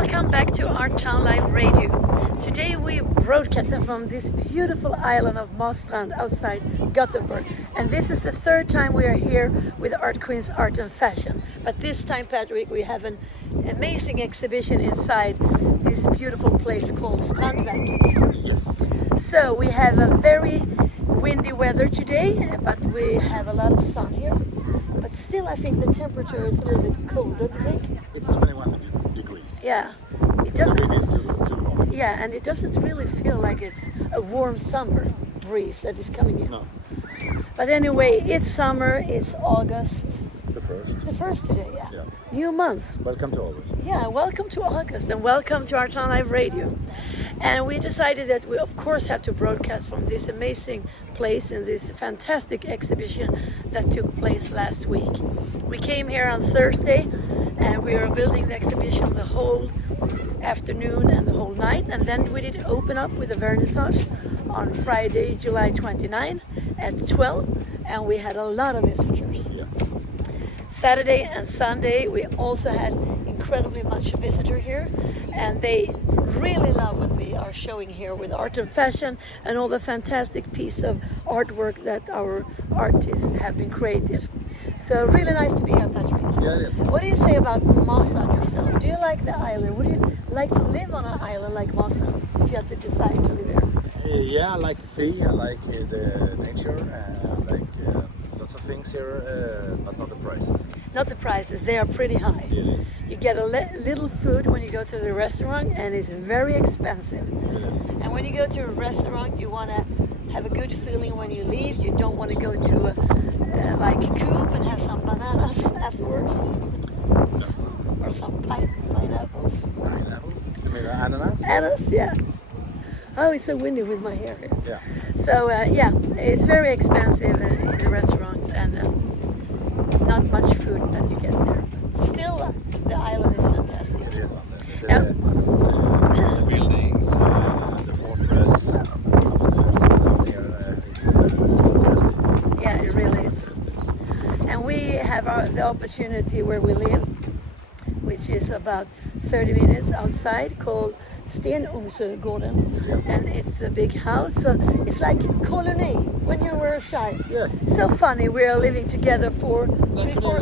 Welcome back to Art Town Live Radio. Today we broadcasting from this beautiful island of Marstrand outside Gothenburg. And this is the third time we are here with ArtQueens Art and Fashion. But this time, Patrick, we have an amazing exhibition inside this beautiful place called Strandverket. Yes. So we have a very windy weather today, but we have a lot of sun here. But still, I think the temperature is a little bit cold, don't you think? It's 21 degrees. Yeah, it doesn't. It is too warm. Yeah, and it doesn't really feel like it's a warm summer breeze that is coming in. No. But anyway, it's summer. It's August. The first. The first today, yeah. Yeah. New month. Welcome to August. Yeah, welcome to August and welcome to Art on Live Radio. And we decided that we of course have to broadcast from this amazing place in this fantastic exhibition that took place last week. We came here on Thursday and we were building the exhibition the whole afternoon and the whole night, and then we did open up with a vernissage on Friday, July 29 at 12, and we had a lot of visitors. Yes. Saturday and Sunday we also had incredibly much visitor here, and they really love what we are showing here with art and fashion and all the fantastic piece of artwork that our artists have been created. So really nice to be here, Patrick. Yeah, it is. What do you say about Marstrand yourself? Do you like the island? Would you like to live on an island like Marstrand if you had to decide to live there? Yeah, I like to see. I like the nature. I like lots of things here, but not the prices. Not the prices, they are pretty high. It is. You get a little food when you go to the restaurant, and it's very expensive. It is. And when you go to a restaurant, you want to have a good feeling when you leave. You don't want to go to like Coop and have some bananas afterwards. No. Or some pineapples. Pineapples? You mean ananas? Ananas, yeah. Oh, it's so windy with my hair here. Yeah. So yeah, it's very expensive in the restaurants, and not much food that you get there. But still, the island is fantastic. It is fantastic. Yeah. The buildings, the fortress upstairs and down here, it's fantastic. Yeah, it really is. And we have the opportunity where we live, which is about 30 minutes outside, called Stenungsögården, and it's a big house. So it's like colony when you were a child. Yeah. So funny. We are living together for Like three, four.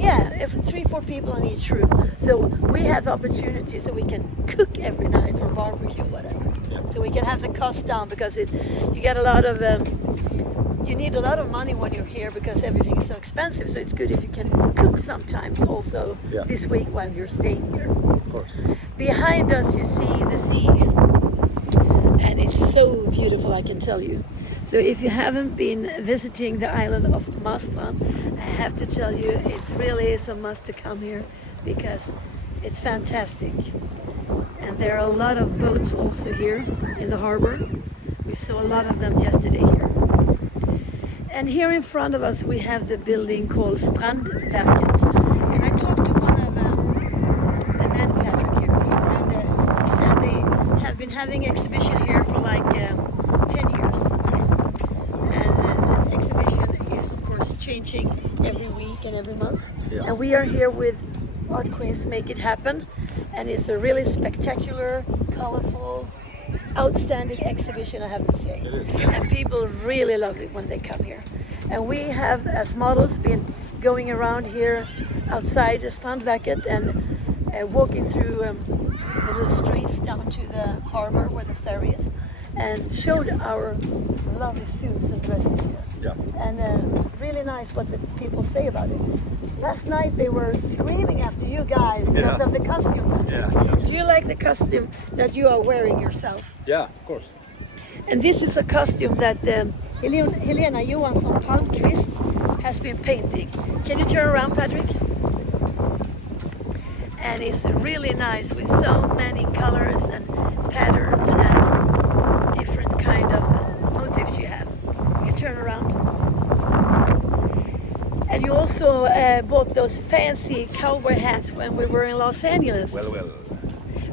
Yeah, if 3-4 people in each room. So we have the opportunity, so we can cook every night or barbecue, whatever. Yeah. So we can have the cost down, because you get a lot of. You need a lot of money when you're here because everything is so expensive. So it's good if you can cook sometimes also this week while you're staying here. Of course. Behind us you see the sea, and it's so beautiful, I can tell you. So if you haven't been visiting the island of Marstrand, I have to tell you it really is a must to come here, because it's fantastic. And there are a lot of boats also here in the harbor. We saw a lot of them yesterday here. And here in front of us we have the building called Strandverket. And I talked to one of the men, Patrick, here, and he said they have been having exhibition here for like 10 years. And the exhibition is of course changing every week and every month. Yeah. And we are here with ArtQueens Make It Happen, and it's a really spectacular, colorful, outstanding exhibition, I have to say. It is. And people really love it when they come here. And we have, as models, been going around here outside the Strandverket and walking through the little streets down to the harbor where the ferry is, and showed our lovely suits and dresses here. Yeah. And really nice what the people say about it. Last night they were screaming after you guys because of the costume. Yeah. Do you like the costume that you are wearing yourself? Yeah, of course. And this is a costume that Helena Johansson Palmqvist has been painting. Can you turn around, Patrick? And it's really nice with so many colors and patterns and different kind of motifs you have. You can turn around. And you also bought those fancy cowboy hats when we were in Los Angeles. Well.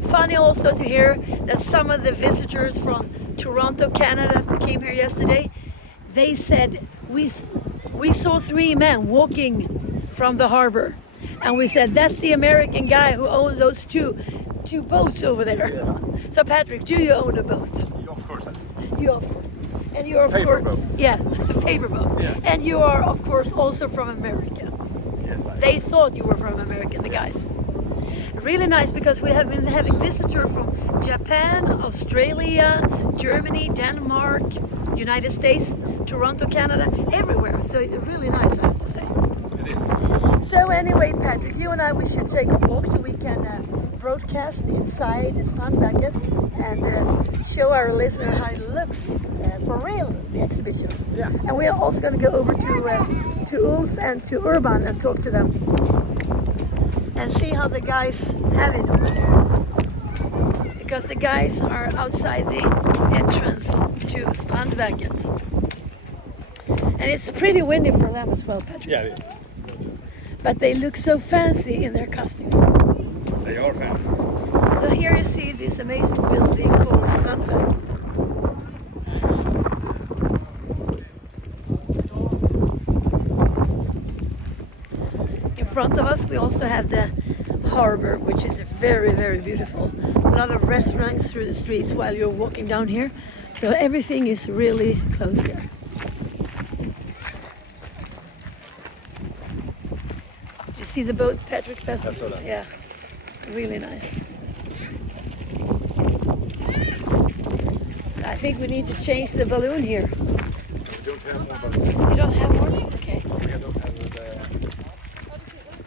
Funny also to hear that some of the visitors from Toronto, Canada, that came here yesterday, they said we saw 3 men walking from the harbor, And we said, that's the American guy who owns those two boats over there. Yeah. So Patrick, do you own a boat? Of course I do. You of course. And you are of Paper course, boat. yeah, a paper boat. Yeah. And you are of course also from America. Yes, They thought you were from America, the guys. Really nice because we have been having visitors from Japan, Australia, Germany, Denmark, United States, Toronto, Canada, everywhere. So it's really nice, I have to say. It is. So anyway, Patrick, you and I, we should take a walk so we can broadcast inside Strandberget and show our listener how it looks for real, the exhibitions. Yeah. And we are also going to go over to Ulf and to Urban and talk to them and see how the guys have it over there. Because the guys are outside the entrance to Strandberget. And it's pretty windy for them as well, Patrick. Yeah, it is. But they look so fancy in their costume. They are fancy. So here you see this amazing building called Strandberget. In front of us we also have the harbor, which is very, very beautiful. A lot of restaurants through the streets while you're walking down here. So everything is really close here. Did you see the boat, Patrick? I saw that. Yeah, really nice. I think we need to change the balloon here. We don't have more balloons. You don't have one? Okay. We don't have the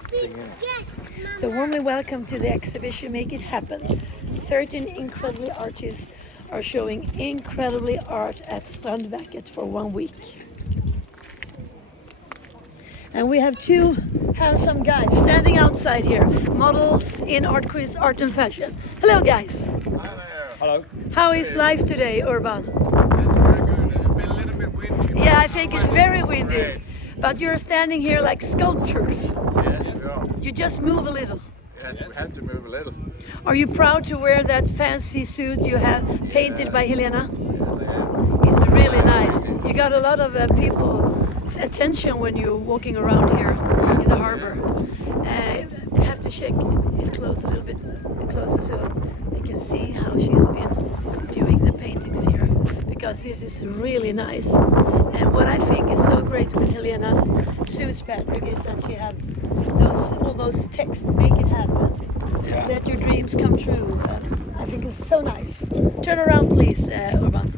thing in it. So warmly welcome to the exhibition Make It Happen. 13 incredible artists are showing incredibly art at Strandberget for 1 week. And we have two handsome guys standing outside here, models in ArtQueens Art and Fashion. Hello guys. Hello. How is life today, Urban? Been a little bit windy. Yeah, I think it's very windy. But you're standing here like sculptures. Yes, we are. You just move a little. Yes, we had to move a little. Are you proud to wear that fancy suit you have painted by Helena? Yes, I am. It's really nice. You got a lot of people's attention when you're walking around here in the harbor. We have to shake it close a little bit closer so they can see how she's been doing the paintings here. Because this is really nice. And what I think is so great with Helena's suits, Patrick, is that she have all those texts, make it happen. Yeah. Let your dreams come true. I think it's so nice. Turn around, please, Urban.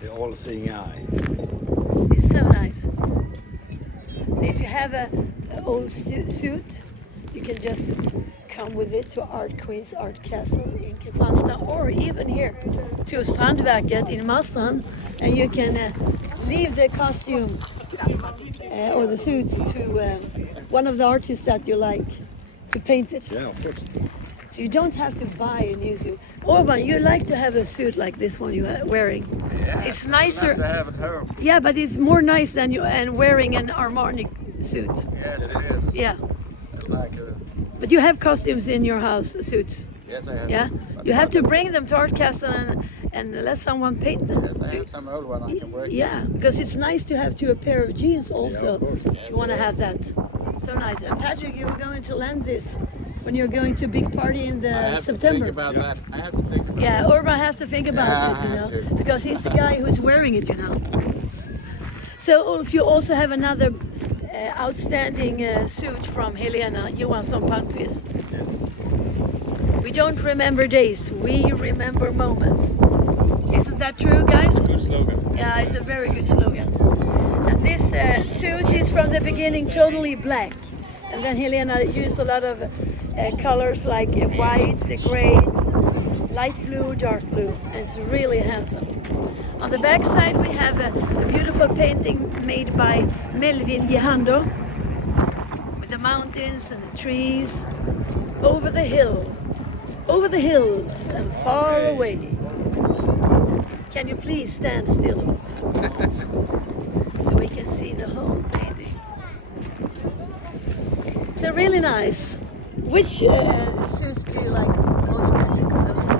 The all-seeing eye. It's so nice. So if you have an old suit, you can just come with it to ArtQueens Art Castle in Kristianstad, or even here to Strandberget in Marstrand, and you can leave the costume or the suit to one of the artists that you like to paint it. Yeah, of course. So you don't have to buy a new suit. Urban, you like to have a suit like this one you're wearing. Yeah, It's I'd nicer. love to have it home. Yeah, but it's more nice than you and wearing an Armani suit. Yes, it is. Yeah, I like it. but you have costumes in your house, suits. Yes, I have. Yeah, But you have to not- bring them to Art Castle and let someone paint them. Yes, I So- have some old one I can work. yeah, because it's nice to have a pair of jeans also. of course. If you want to have that, so nice. And Patrick, you were going to land this when you're going to a big party in I have September. to think about that. I have to think about Yeah, that. Urban has to think about Yeah, it, you I know, have to. because he's the guy who's wearing it, you know. So Ulf, you also have another outstanding suit from Helena Johansson Palmqvist. Yes. We don't remember days, we remember moments. Isn't that true, guys? Good slogan. Yeah, it's a very good slogan. And this suit is from the beginning totally black. And then Helena used a lot of colors like white, gray, light blue, dark blue. And it's really handsome. On the back side we have a beautiful painting made by Melvin Jehando with the mountains and the trees over the hills and far away. Can you please stand still so we can see the whole painting? So really nice. Which suits do you like most, Patrick, of those three?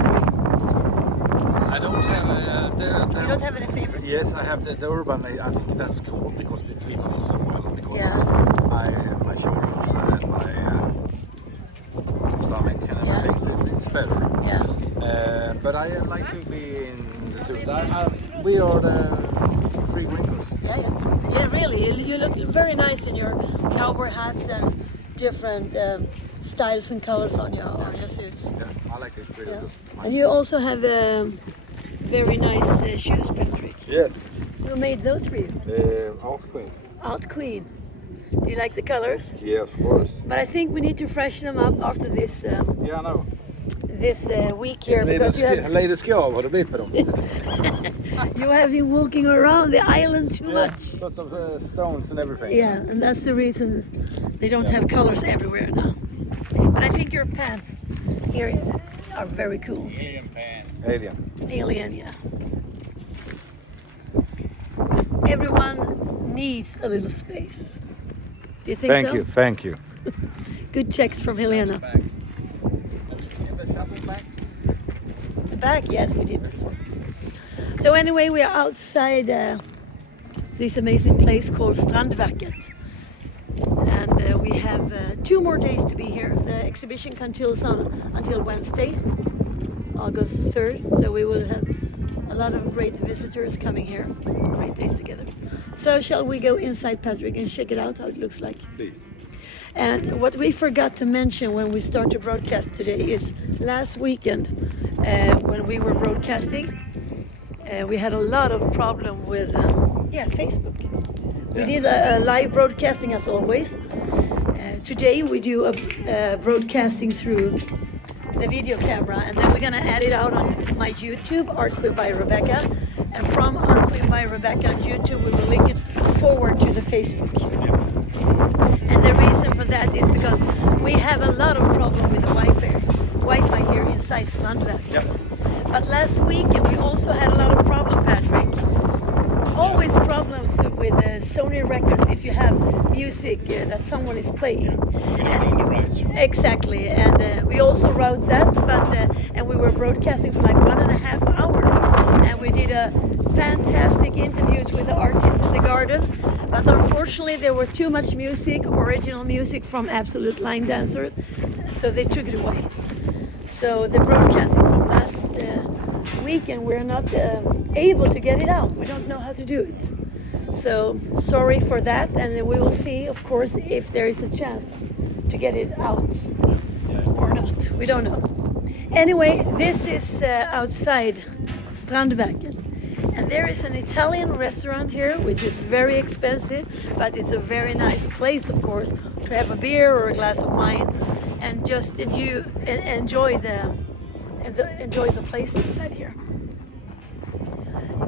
I don't have You don't have any favorite? Yes, I have the urban. I think that's cool because it fits me so well. Because Yeah. my shoulders and my stomach and everything. So it's better. Yeah. But I like to be in the suit. We are the free gringos. Yeah, really. You look very nice in your cowboy hats and different styles and colors on your suits. Yeah, I like it. Pretty good. And you also have very nice shoes, Patrick. Yes. Who made those for you? ArtQueen. ArtQueen. Do you like the colors? Yeah, of course. But I think we need to freshen them up after this Yeah, I know. this week here because Lady Skov har det blivit med dem. you have been walking around the island too much. Lots of stones and everything. Yeah, and that's the reason they don't have colors everywhere now. But I think your pants here are very cool. Alien pants. Alien, yeah. Everyone needs a little space. Do you think so? Thank you. Good checks from Helena. Back. Have you seen the shopping bag? The back, yes, we did before. So anyway, we are outside this amazing place called Strandverket. And we have 2 more days to be here. The exhibition continues until Wednesday, August 3rd. So we will have a lot of great visitors coming here. Great days together. So shall we go inside, Patrick, and check it out, how it looks like? Please. And what we forgot to mention when we start to broadcast today is last weekend when we were broadcasting, we had a lot of problem with Facebook. We did a live broadcasting as always. Today we do a broadcasting through the video camera, and then we're gonna add it out on my YouTube, ArtQueen by Rebecca. And from ArtQueen by Rebecca on YouTube, we will link it forward to the Facebook. And the reason for that is because we have a lot of problem with the Wi-Fi here inside Strandverket. Yep. But last weekend we also had a lot of problem, Patrick. Always problems with Sony records if you have music that someone is playing. We don't own the rights. Exactly, and we also wrote that, but and we were broadcasting for like 1.5 hours, and we did a fantastic interviews with the artists in the garden. But unfortunately, there was too much music, original music from Absolute Line Dancers, so they took it away. So the broadcasting from last weekend, we're not able to get it out. We don't know how to do it. So sorry for that, and we will see, of course, if there is a chance to get it out or not. We don't know. Anyway, this is outside Strandverket. And there is an Italian restaurant here, which is very expensive, but it's a very nice place, of course, to have a beer or a glass of wine and just enjoy the place inside here.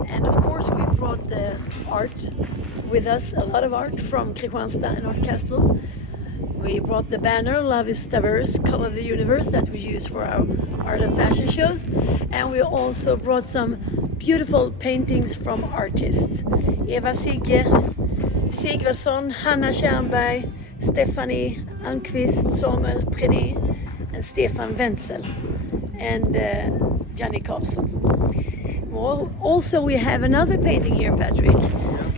And of course, we brought the art with us, a lot of art from Kristianstad and Art Castle. We brought the banner, Love is Diverse, Color the Universe, that we use for our art and fashion shows. And we also brought some beautiful paintings from artists. Eva Sigge, Sigvardsson, Hanna Tjernberg, Stephanie Almqvist, Samuel Predi, and Stefan Wenzel, and Janni Karlsson. Well, also we have another painting here, Patrick.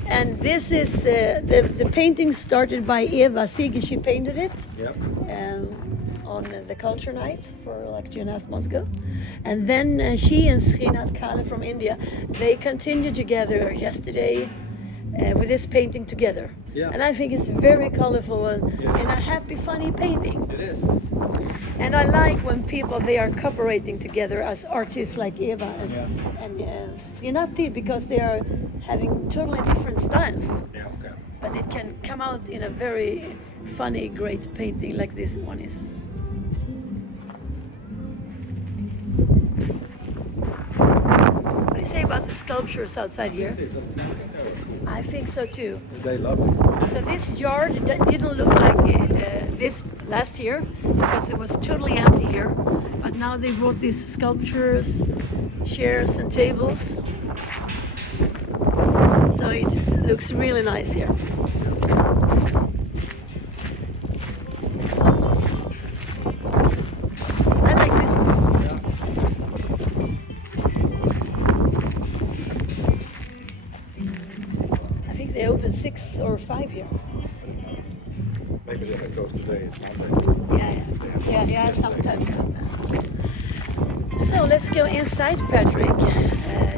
And this is the painting started by Eva Sigge. She painted it on the culture night for like 2.5 months ago. And then she and Srinath Kale from India, they continued together yesterday with this painting together. Yeah. And I think it's very colorful and a happy, funny painting. It is. And I like when people, they are cooperating together as artists like Eva and Srinath, because they are having totally different styles. Yeah, okay. But it can come out in a very funny, great painting like this one is. What do you say about the sculptures outside here? I think so too. They love it. So this yard didn't look like this last year because it was totally empty here. But now they brought these sculptures, chairs and tables. So it looks really nice here. I like this one. I think they open 6 or 5 here. maybe if it goes today, it's Monday. Yeah, sometimes. So let's go inside, Patrick,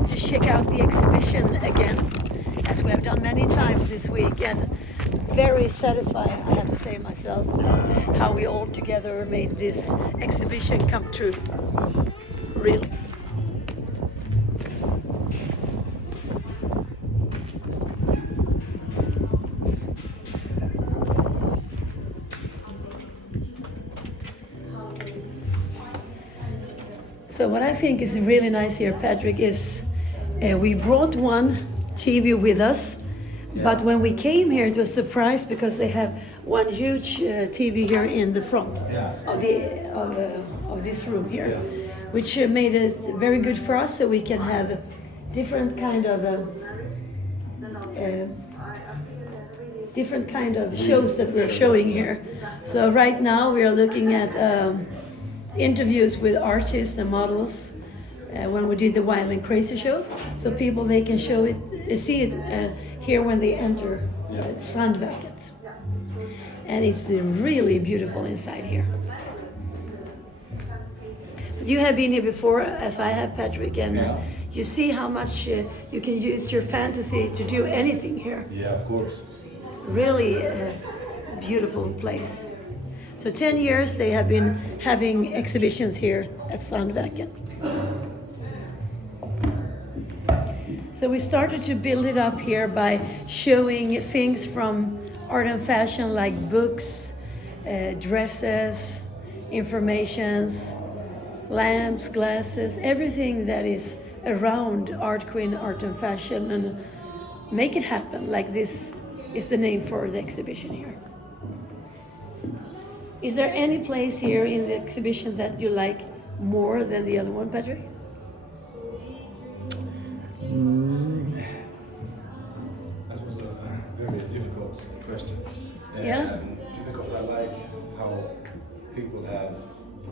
to check out the exhibition again, as we have done many times this week, and very satisfied, I have to say myself, about how we all together made this exhibition come true. Really. So what I think is really nice here, Patrick, is we brought one TV with us, but when we came here, it was a surprise because they have one huge TV here in the front of this room here, which made it very good for us, so we can have different kind of shows that we're showing here. So right now we are looking at interviews with artists and models when we did the Wild and Crazy show, so people they can see it here when they enter Strandverket, and it's really beautiful inside here. But you have been here before, as I have, Patrick, and you see how much you can use your fantasy to do anything here. Yeah, of course. Really a beautiful place. So 10 years they have been having exhibitions here at Strandverket. So we started to build it up here by showing things from art and fashion, like books, dresses, informations, lamps, glasses, everything that is around ArtQueen, art and fashion, and make it happen. Like this is the name for the exhibition here. Is there any place here in the exhibition that you like more than the other one, Patrick? That was a very difficult question. Yeah. Because I like how people have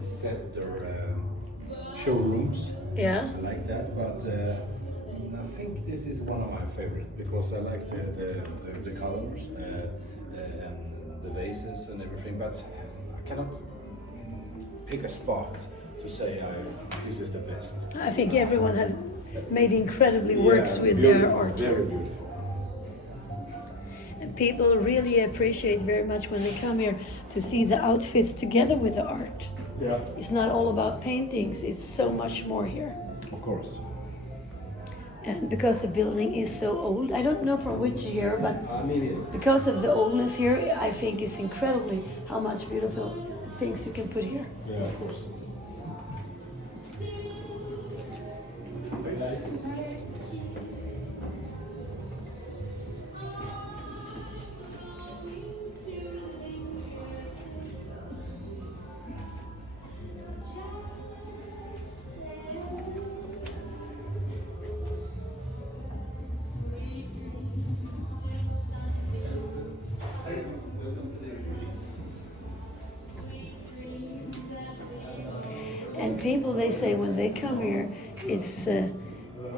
set their showrooms. Yeah. I like that, but I think this is one of my favorites because I like the colors and the vases and everything, but I cannot pick a spot to say this is the best. I think everyone has made incredibly works with their art. Very beautiful. And people really appreciate very much when they come here to see the outfits together with the art. Yeah. It's not all about paintings, it's so much more here. Of course. And because the building is so old, I don't know from which year, but I mean, because of the oldness here, I think it's incredibly how much beautiful things you can put here. yeah, of course. And people, they say when they come here, it's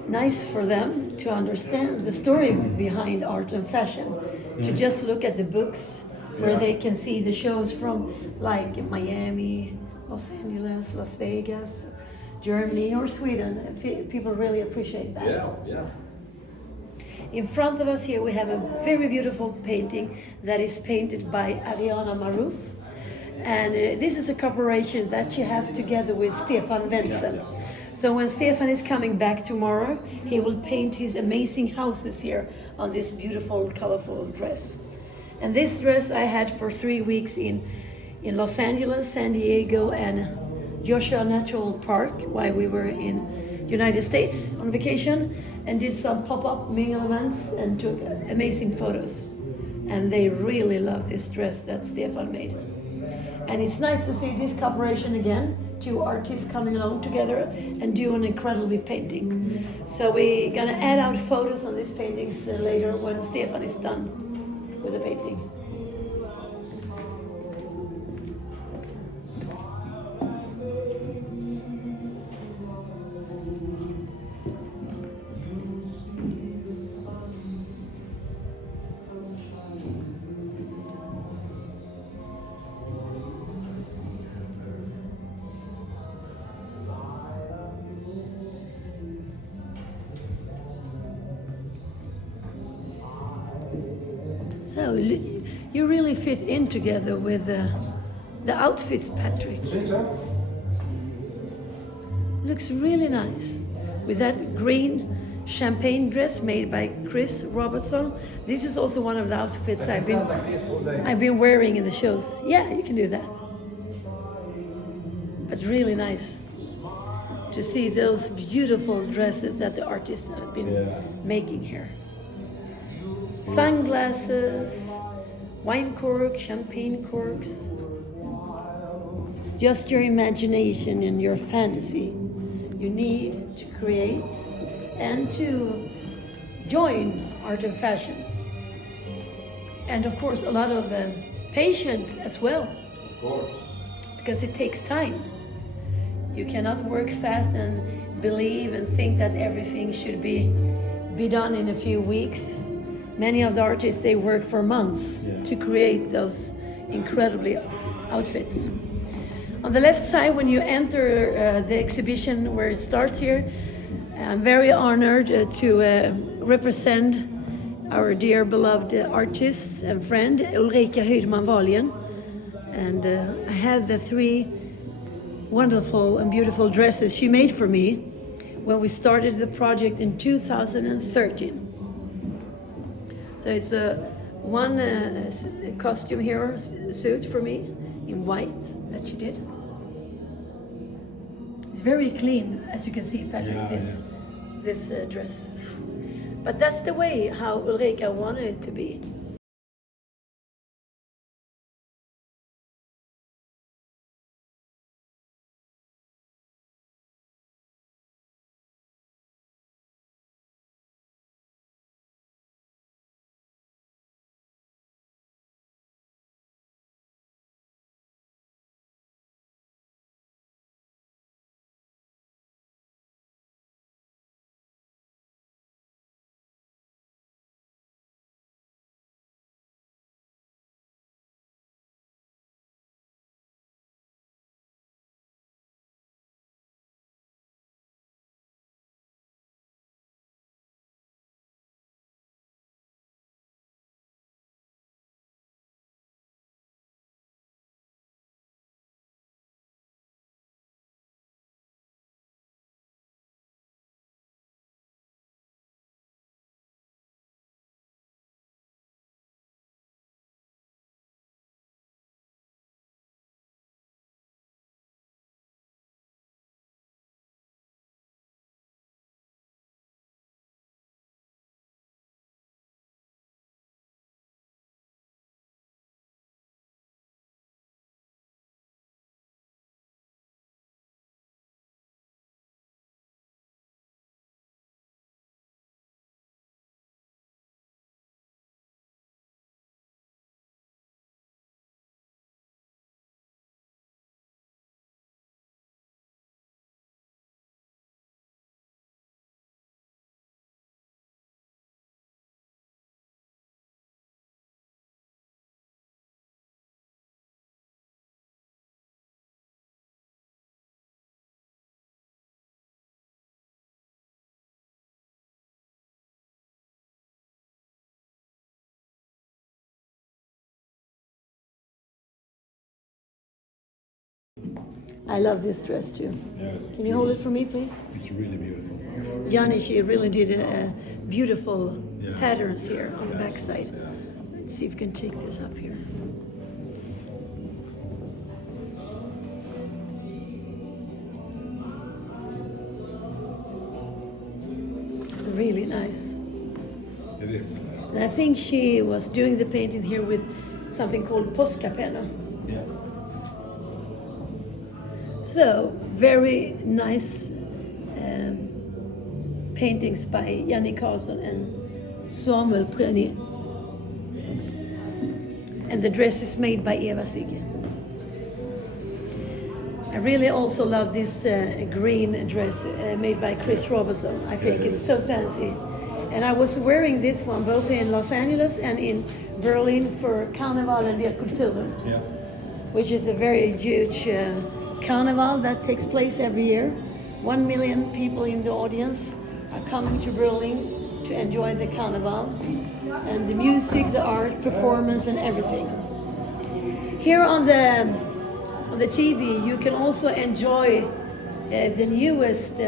nice for them to understand the story behind art and fashion. To just look at the books where they can see the shows from like Miami, Los Angeles, Las Vegas, Germany or Sweden. People really appreciate that. Yeah. In front of us here we have a very beautiful painting that is painted by Ariana Maroof. And this is a cooperation that she has together with Stefan Wenzel. So when Stefan is coming back tomorrow, he will paint his amazing houses here on this beautiful, colorful dress. And this dress I had for 3 weeks in Los Angeles, San Diego, and Joshua Natural Park while we were in United States on vacation, and did some pop-up mingle events and took amazing photos. And they really love this dress that Stefan made. And it's nice to see this cooperation again, 2 artists coming along together and do an incredible painting. So we're gonna add out photos on these paintings later when Stefan is done with the painting. So you really fit in together with the outfits, Patrick. You think so? Looks really nice with that green champagne dress made by Chris Robertson. This is also one of the outfits I've been wearing in the shows. Yeah, you can do that. But really nice to see those beautiful dresses that the artists have been making here. Sunglasses, wine cork, champagne corks. Just your imagination and your fantasy you need to create and to join art and fashion. And of course a lot of patience as well. Of course. Because it takes time. You cannot work fast and believe and think that everything should be done in a few weeks. Many of the artists, they work for months to create those incredibly outfits. On the left side, when you enter the exhibition where it starts here, I'm very honored to represent our dear beloved artist and friend, Ulrica Hydman Vallien. And I have the 3 wonderful and beautiful dresses she made for me when we started the project in 2013. So it's one costume hero suit for me in white that she did. It's very clean, as you can see, Patrick, this dress. But that's the way how Ulrica wanted it to be. I love this dress too. Can you hold it for me, please? It's really beautiful. Yanni, she really did a beautiful patterns here on the back side. Let's see if we can take this up here. Really nice. It is. And I think she was doing the painting here with something called påskapenna. Yeah. So, very nice paintings by Janne Karlsson and Samuel Prenier. And the dress is made by Eva Sigge. I really also love this green dress made by Chris Robertson. I think it's so fancy. And I was wearing this one both in Los Angeles and in Berlin for Karnevalen der Kulturen, which is a very huge carnival that takes place every year. 1 million people in the audience are coming to Berlin to enjoy the carnival. and the music, the art, performance, and everything. Here on the TV, you can also enjoy the newest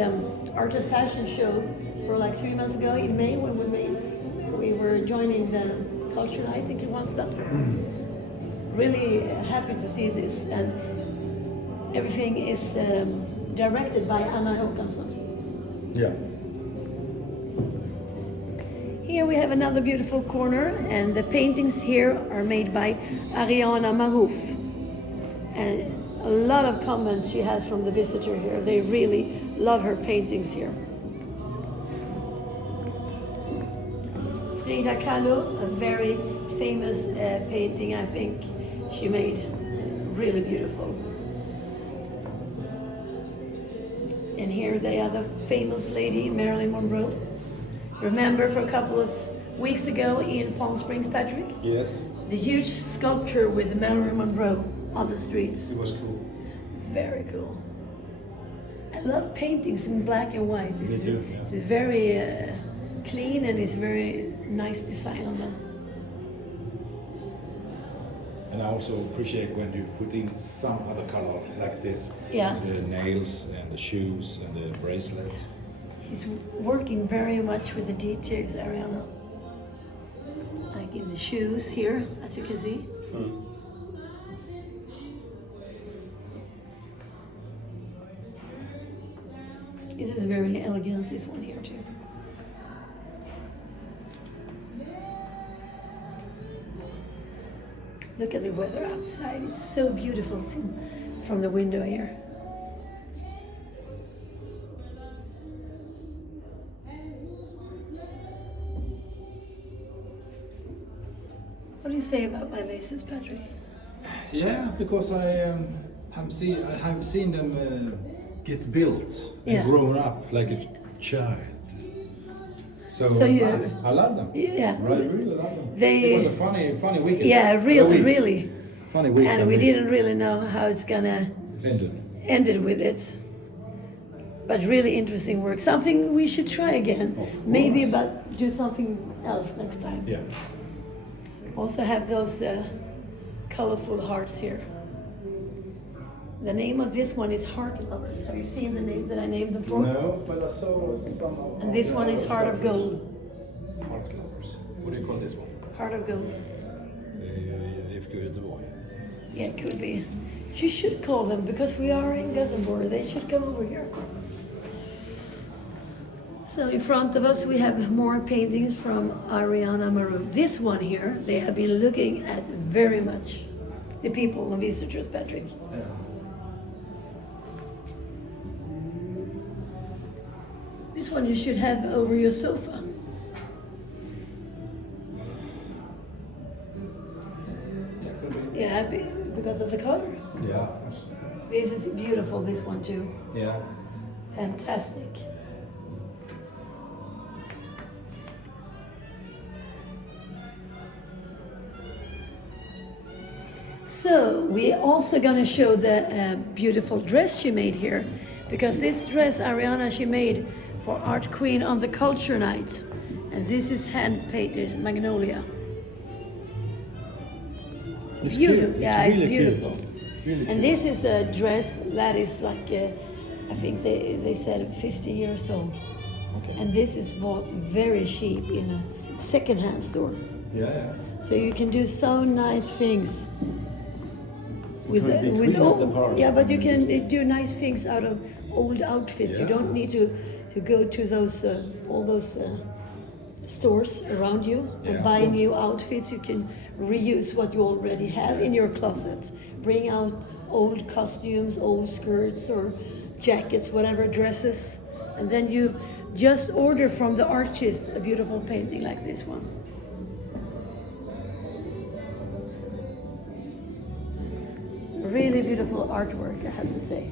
art and fashion show for like 3 months ago in May when we were joining the culture night, I think it was that. Really happy to see this, and everything is directed by Anna Håkansson. Yeah. Here we have another beautiful corner, and the paintings here are made by Ariana Marouf. And a lot of comments she has from the visitor here. They really love her paintings here. Frida Kahlo, a very famous painting I think she made. Really beautiful. And here the other famous lady, Marilyn Monroe. Remember for a couple of weeks ago in Palm Springs, Patrick? Yes. The huge sculpture with Marilyn Monroe on the streets. It was cool. Very cool. I love paintings in black and white. Me too. Yeah. It's very clean and it's very nice design on them. And I also appreciate when you put in some other color like this. Yeah. The nails and the shoes and the bracelet. She's working very much with the details, Ariana. Like in the shoes here, as you can see. This is very elegant, this one here too. Look at the weather outside, it's so beautiful from the window here. What do you say about my vases, Patrick? Yeah, because I have seen them get built and Yeah. grown up like a child. So you- I love them. Yeah. I really love them. They- It was a funny weekend. Yeah, A really, week. really. Funny weekend. And we didn't really know how it's gonna end it with it. But really interesting work. Something we should try again. Of Maybe course. about do something else next time. Yeah. Also have those colorful hearts here. The name of this one is Heart Lovers. Have you seen the name that I named them for? No, but I saw some of. And this one is Heart of Gold. Heart lovers. What do you call this one? Heart of Gold. If Göteborg. Yeah, it could be. You should call them because we are in Gothenburg. They should come over here. So in front of us we have more paintings from Ariana Marouf. This one here, they have been looking at very much. The people, the visitors, Patrick. Yeah. This one you should have over your sofa. Yeah, could be. Yeah, because of the color. Yeah. This is beautiful, this one too. Yeah. Fantastic. So we also gonna show the beautiful dress she made here, because this dress Ariana she made for ArtQueen on the culture night, and this is hand painted magnolia. It's Beautiful, cute. yeah, it's really beautiful. Cute. Really And cute. this is a dress that is like I think they said 50 years old, Okay. and this is bought very cheap in a second-hand store. Yeah. So you can do so nice things with It would be queen of the party. yeah, but you can do nice things out of old outfits. You Yeah. don't need to go to those all those stores around you and Yeah. buy new outfits. You can reuse what you already have in your closet. Bring out old costumes, old skirts or jackets, whatever, dresses, and then you just order from the artist a beautiful painting like this one. It's really beautiful artwork, I have to say.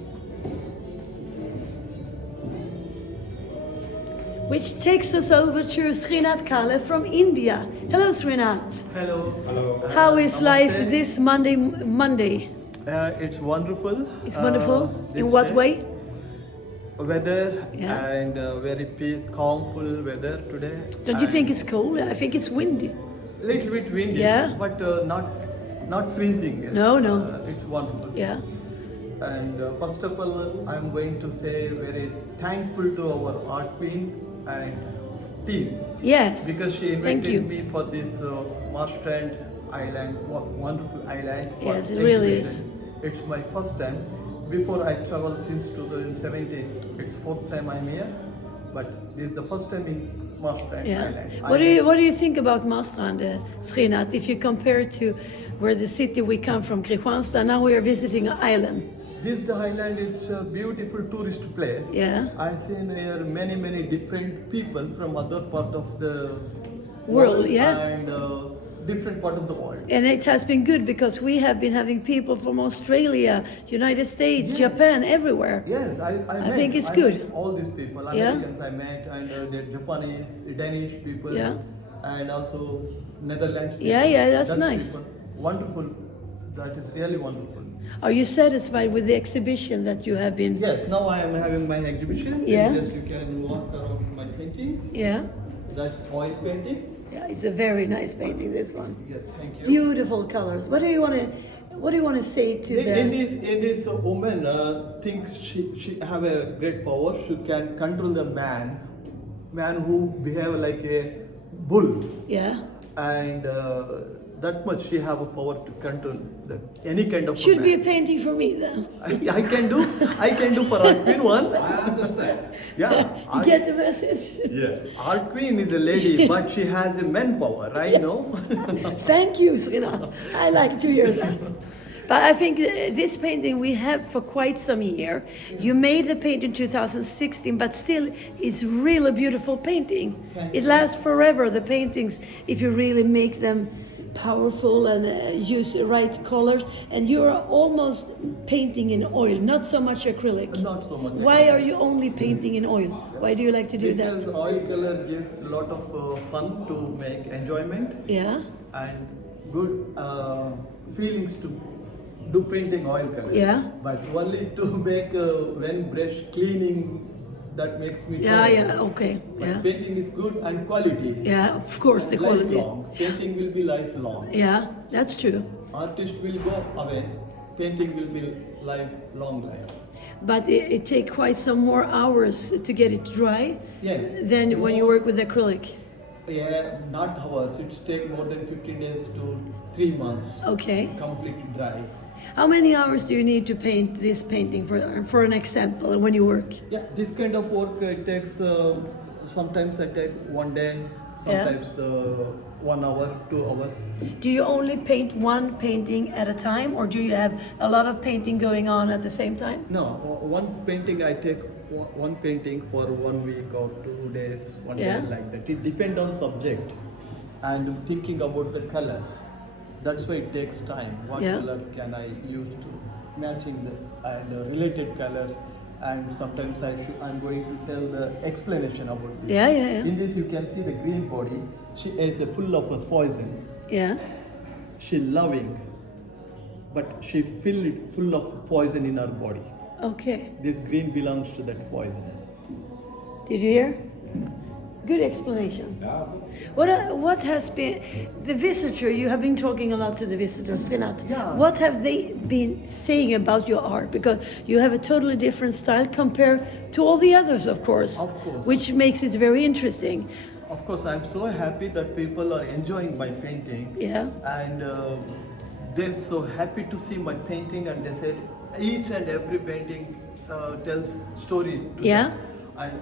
Which takes us over to Srinath Kale from India. Hello, Srinath. Hello. Hello. How is life Namaste. this Monday? It's wonderful. It's wonderful. This In what day. way? weather Yeah. and very peace, calmful weather today. Don't you And think it's cold? I think it's windy. little bit windy? Yeah. But not freezing. No, no. It's wonderful. Yeah. And first of all, I'm going to say very thankful to our art queen and team Yes. because she Thank you. invited me for this Marstrand island, wonderful island. For Yes, it really exhibition. It's my first time. Before I traveled since 2017. It's fourth time I'm here, but this is the first time in Marstrand Yeah. island. What do you think about Marstrand, Srinat? If you compare to where the city we come from, Kristianstad, now we are visiting an island. This the island. It's a beautiful tourist place. Yeah. I've seen here many different people from other part of the World, yeah. and different part of the world. And it has been good because we have been having people from Australia, United States, Yes. Japan, everywhere. Yes, I met, think it's I good. met all these people, Yeah. Americans I met, and the Japanese, Danish people, Yeah. and also Netherlands people. Yeah, yeah, that's Dutch nice. people. Wonderful. That is really wonderful. Are you satisfied with the exhibition that you have been? Yes, now I am having my exhibitions. Yeah. Just you can walk around my paintings. Yeah. That's oil painting. Yeah, it's a very nice painting, this one. Yeah, thank you. Beautiful colors. What do you want to say to In this woman thinks she have a great power. She can control the man who behave like a bull, Yeah. and that much she have a power to control any kind of. Should be a man. painting for me then. I can do for ArtQueen one. I understand. Yeah. You get the message? Yes. ArtQueen is a lady, but she has a manpower. I know. Thank you, Srinat. I like to hear that. But I think this painting we have for quite some year. You made the paint in 2016, but still it's really beautiful painting. It lasts forever, the paintings, if you really make them powerful and use the right colors. And you are almost painting in oil, not so much acrylic. Not so much. Why are you only painting in oil? Why do you like to do Because that? oil color gives a lot of fun to make enjoyment Yeah, and good feelings to do painting oil color. Yeah. But only to make when brush cleaning, that makes me yeah, tired. yeah, okay, But yeah. painting is good and quality. Yeah, of course, the quality. Lifelong. Painting will be lifelong. Yeah, that's true. Artist will go away. Painting will be lifelong life. But it takes quite some more hours to get it dry Yes. than when you work with acrylic. Yeah, not hours. It's take more than 15 days to 3 months. Okay. Completely dry. How many hours do you need to paint this painting for an example when you work? Yeah, this kind of work it takes. Sometimes I take 1 day. Sometimes 1 hour, 2 hours. Do you only paint one painting at a time, or do you have a lot of painting going on at the same time? No, one painting I take one painting for 1 week or 2 days, 1 Yeah. day like that. It depends on subject and thinking about the colors. That's why it takes time. What Yeah. color can I use to matching the and related colors, and sometimes I'm going to tell the explanation about this. Yeah, yeah, yeah. In this you can see the green body. She is full of a poison. Yeah. She loving, but she full of poison in her body. Okay. This green belongs to that poisonous. Did you hear? Good explanation. What has been the visitor? You have been talking a lot to the visitors, Renat. Yeah. What have they been saying about your art? Because you have a totally different style compared to all the others, of course. Of course. Which makes it very interesting. Of course, I'm so happy that people are enjoying my painting. Yeah. And they're so happy to see my painting, and they said each and every painting tells story to Yeah. them. And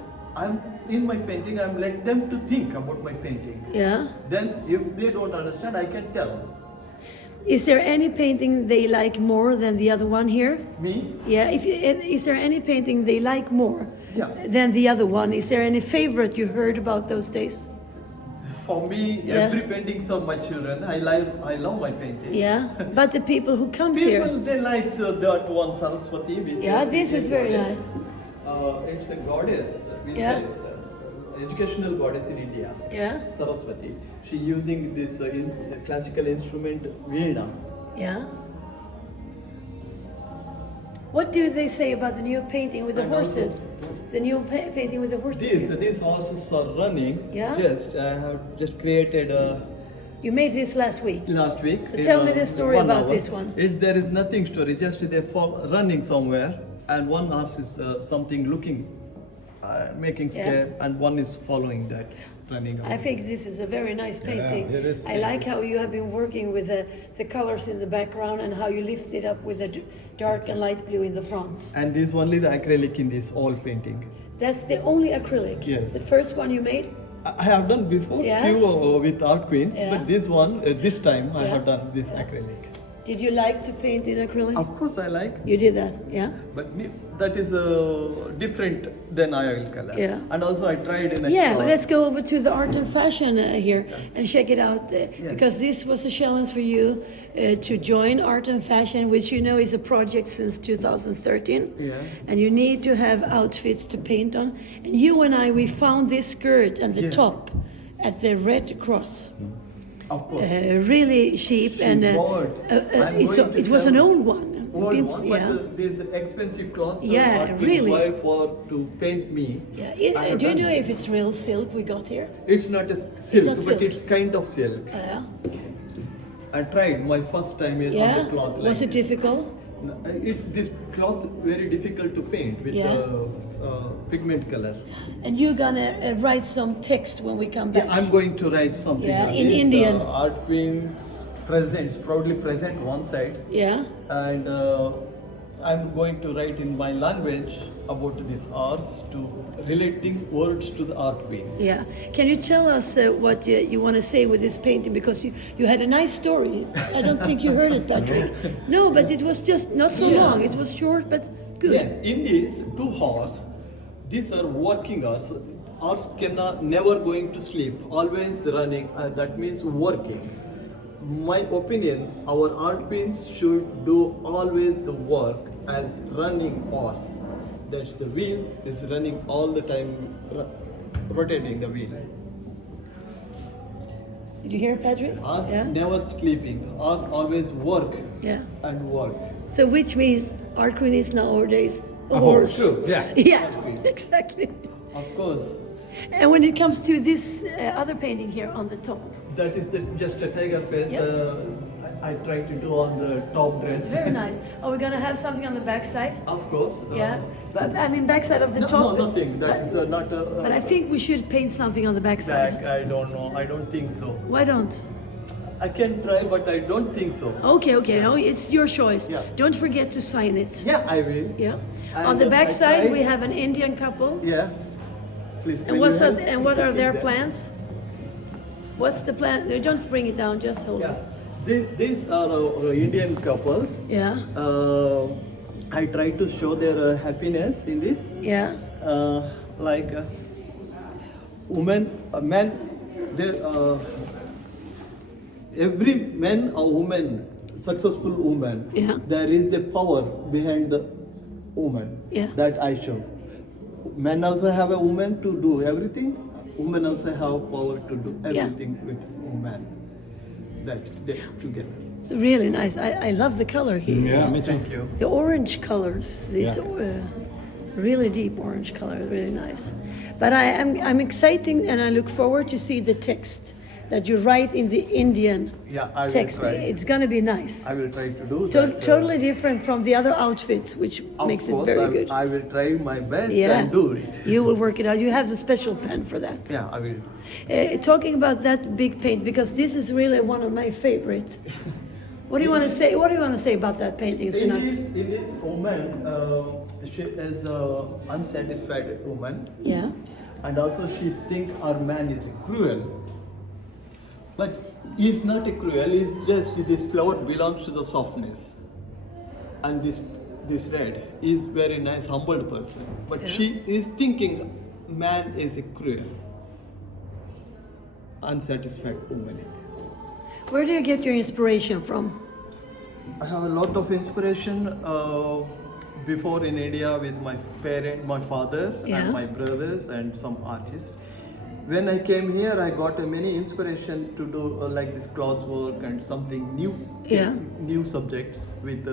I'm in my painting, I'm let them to think about my painting. Yeah. Then if they don't understand, I can tell. Is there any painting they like more than the other one here? Me? Yeah. Is there any painting they like more Yeah. than the other one? Is there any favorite you heard about those days? For me, Yeah. every paintings of my children. I love my painting. Yeah. But the people who comes here. People they like that one Saraswati. Yeah, this is very goddess. It's a goddess. We Yeah. say educational goddess in India. Yeah. Saraswati. She using this classical instrument veena. Yeah. What do they say about the new painting with the And also- horses? The new painting with the horses. These horses are running. Yeah? I have just created You made this last week. last week. So in, tell me the story 1 about hour. this one. There is nothing story. Just they're running somewhere, and one horse is something looking, making scare, and one is following that, running away. I think this is a very nice painting. it is. I like how you have been working with the colors in the background and how you lift it up with the dark and light blue in the front. And this only the acrylic in this all painting. That's the only acrylic. Yes. The first one you made? I have done before Yeah? few with ArtQueens, Yeah. but this one, this time I Yeah. have done this acrylic. Did you like to paint in acrylic? Of course I like, You did that, yeah? but that is different than oil color. Yeah. And also I tried in a Yeah, cloth. but let's go over to the art and fashion here and check it out because this was a challenge for you to join art and fashion, which you know is a project since 2013. Yeah. And you need to have outfits to paint on. And you and I, we found this skirt and the Yeah. top at the Red Cross. Of course. Really cheap and bought. I'm so going to it was an travel. old one. Old Been- one, yeah. but these expensive clothes Yeah, are not really. buy for to paint me. Yeah. I have Do you done know it. if it's real silk we got here? It's not a silk, not but silk. it's kind of silk. I tried my first time on Yeah. the cloth. Was it this. difficult? This cloth very difficult to paint with Yeah. pigment color. And you're gonna write some text when we come back. Yeah, I'm going to write something. Yeah, on in this, Indian. ArtQueens presents, proudly present one side, Yeah. and I'm going to write in my language about this arts to relating words to the ArtQueen. Yeah. Can you tell us what you want to say with this painting? Because you had a nice story. I don't think you heard it, Patrick. No, but it was just not so Yeah. long. It was short, but good. Yes, in these 2 hours, these are working hours. Hours cannot never going to sleep, always running. That means working. My opinion, our ArtQueens should do always the work as running horse. That's the wheel is running all the time, rotating the wheel. Did you hear, Patrick? Us Yeah. never sleeping. Us always work Yeah. and work. So which means ArtQueen is nowadays a A horse. horse, too, yeah. Yeah. ArtQueen. Exactly. Of course, And when it comes to this other painting here on the top, that is just a tiger face. Yeah. I try to do on the top dress. very nice. Are we gonna have something on the back side? Of course. Yeah. But I mean, backside of the No, top. no, nothing. That is not a But I think we should paint something on the backside. back. I don't know. I don't think so. Why don't? I can try, but I don't think so. Okay, no, it's your choice. Yeah. Don't forget to sign it. Yeah, I will. Yeah. And On the I back side, tried- we have an Indian couple. Yeah. Please. And will what's you are, help and me what are put their it there? plans? What's the plan? No, don't bring it down. Just hold Yeah. it. These are Indian couples. Yeah. I try to show their happiness in this. Yeah. Like women, men, they, every man or woman, successful woman, Yeah. there is a power behind the woman. Yeah. That I chose. Men also have a woman to do everything. Women also have power to do Yeah. everything with woman. That they together. It's really nice. I love the color here. Yeah, me too. Thank you. The orange colors. This Yeah. really deep orange color. Really nice. But I'm excited and I look forward to see the text that you write in the Indian Yeah, I will text. try. It's gonna be nice. I will try to do that. Totally different from the other outfits, which Of makes it course, very I, good. I will try my best Yeah, and do it. you will work it out. You have the special pen for that. Yeah, I will. Talking about that big paint, because this is really one of my favorite. What do you want to say? What do you want to say about that painting, Sunat? In this woman, she is an unsatisfied woman, Yeah, and also she thinks our man is cruel. But he's not a cruel. He's just this flower belongs to the softness, and this red is very nice, humble person. But Yeah. she is thinking man is a cruel, unsatisfied woman in this. where do you get your inspiration from? I have a lot of inspiration before in India with my my father Yeah. and my brothers and some artists. When I came here, I got many inspiration to do like this cloth work and something new, Yeah. new subjects with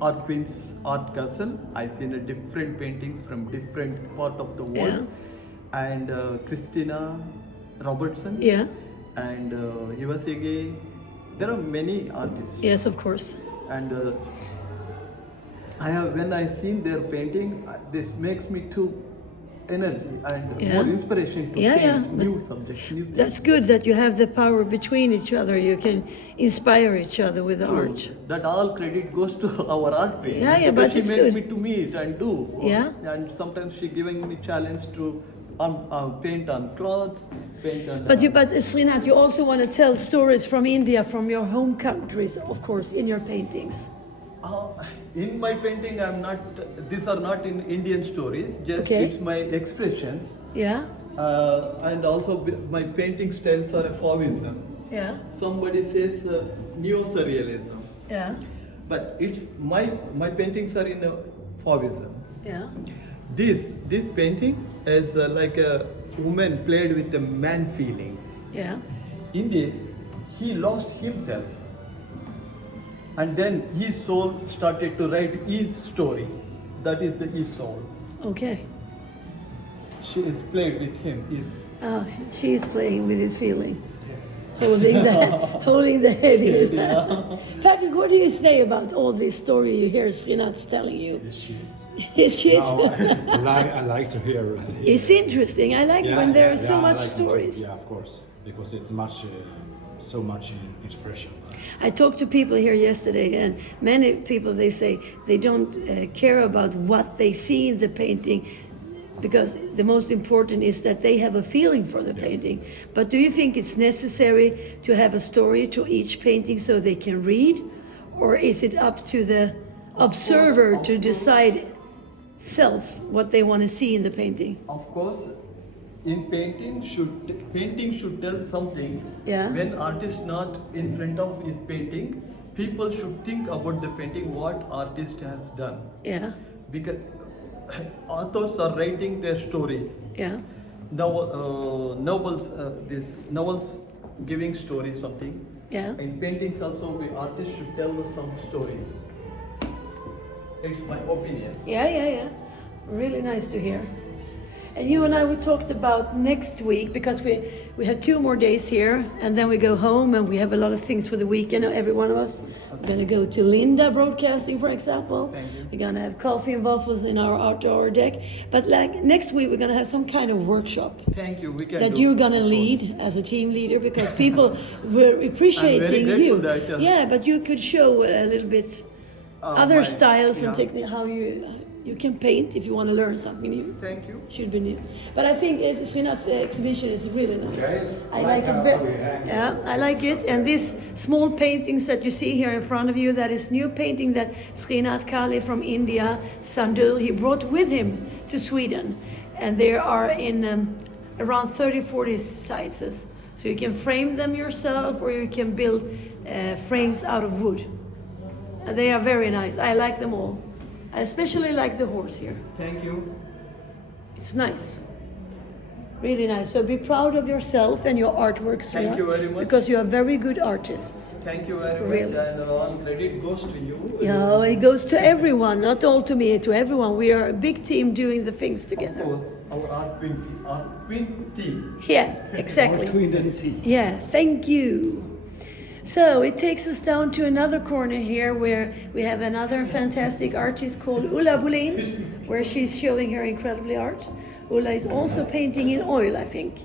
ArtQueens Art Castle. I seen different paintings from different part of the world, and Christina Robertson. Yeah. And Ivasege. There are many artists. Yes, of course. And I have when I seen their painting, this makes me too energy and more inspiration to paint new subjects. New That's things. good that you have the power between each other. You can inspire each other with the art. That all credit goes to our art page. Yeah, because but she it's made good. me to meet and do. Yeah. And sometimes she giving me challenge to paint on clothes, paint on. But Srinath, you also want to tell stories from India, from your home countries, of course, in your paintings. In my painting, I'm not. These are not in Indian stories. Just Okay. it's my expressions. Yeah. And also my painting styles are a Fauvism. Yeah. Somebody says neo-surrealism, Yeah. but it's my paintings are in a Fauvism. Yeah. This painting is like a woman played with the man feelings. Yeah. In this, he lost himself, and then his soul started to write his story. That is the his soul. Okay. She is played with him. Oh, she is playing with his feeling, holding the head in his hand. Patrick, what do you say about all this story you hear Srinath's telling you? It's shit. I like to hear. It's interesting. I like when there are so much stories. Yeah, of course, because it's so much expression. I talked to people here yesterday, and many people, they say they don't care about what they see in the painting, because the most important is that they have a feeling for the painting. But do you think it's necessary to have a story to each painting so they can read, or is it up to the observer to decide what they want to see in the painting? Of course, in painting should tell something. Yeah. When artist not in front of his painting, people should think about the painting what artist has done. Yeah. Because authors are writing their stories. Yeah. Novels giving stories something. Yeah. In paintings also, the artist should tell us some stories. It's my opinion. Yeah. Really nice to hear. And you and I, we talked about next week, because we have 2 more days here, and then we go home, and we have a lot of things for the weekend, every one of us. We're going to go to Linda Broadcasting, for example. Thank you. We're going to have coffee and waffles in our outdoor deck. But like next week, we're going to have some kind of workshop Thank you. We can that do, you're going to of course. lead as a team leader, because people were appreciating grateful you. that, Yeah, but you could show a little bit other my- styles and yeah. technique, how you can paint if you want to learn something new. Thank you. Should be new. But I think Srinath's exhibition is really nice. Okay. I like it very. Yeah, I like it. And these small paintings that you see here in front of you, that is new painting that Srinath Kali from India, Sandur, he brought with him to Sweden. And they are in around 30-40 sizes. So you can frame them yourself, or you can build frames out of wood. And they are very nice. I like them all. I especially like the horse here. Thank you. It's nice. Really nice. So be proud of yourself and your artworks. Thank you very much. Because you are very good artists. Thank you very Really. much. And all credit goes to you. Yeah, it goes to everyone, not all to me, to everyone. We are a big team doing the things Of together. course, our ArtQueen team. Yeah, exactly. Queen and tea. Yeah, thank you. So it takes us down to another corner here where we have another fantastic artist called Ulla Bolin, where she's showing her incredible art. Ulla is also painting in oil, I think.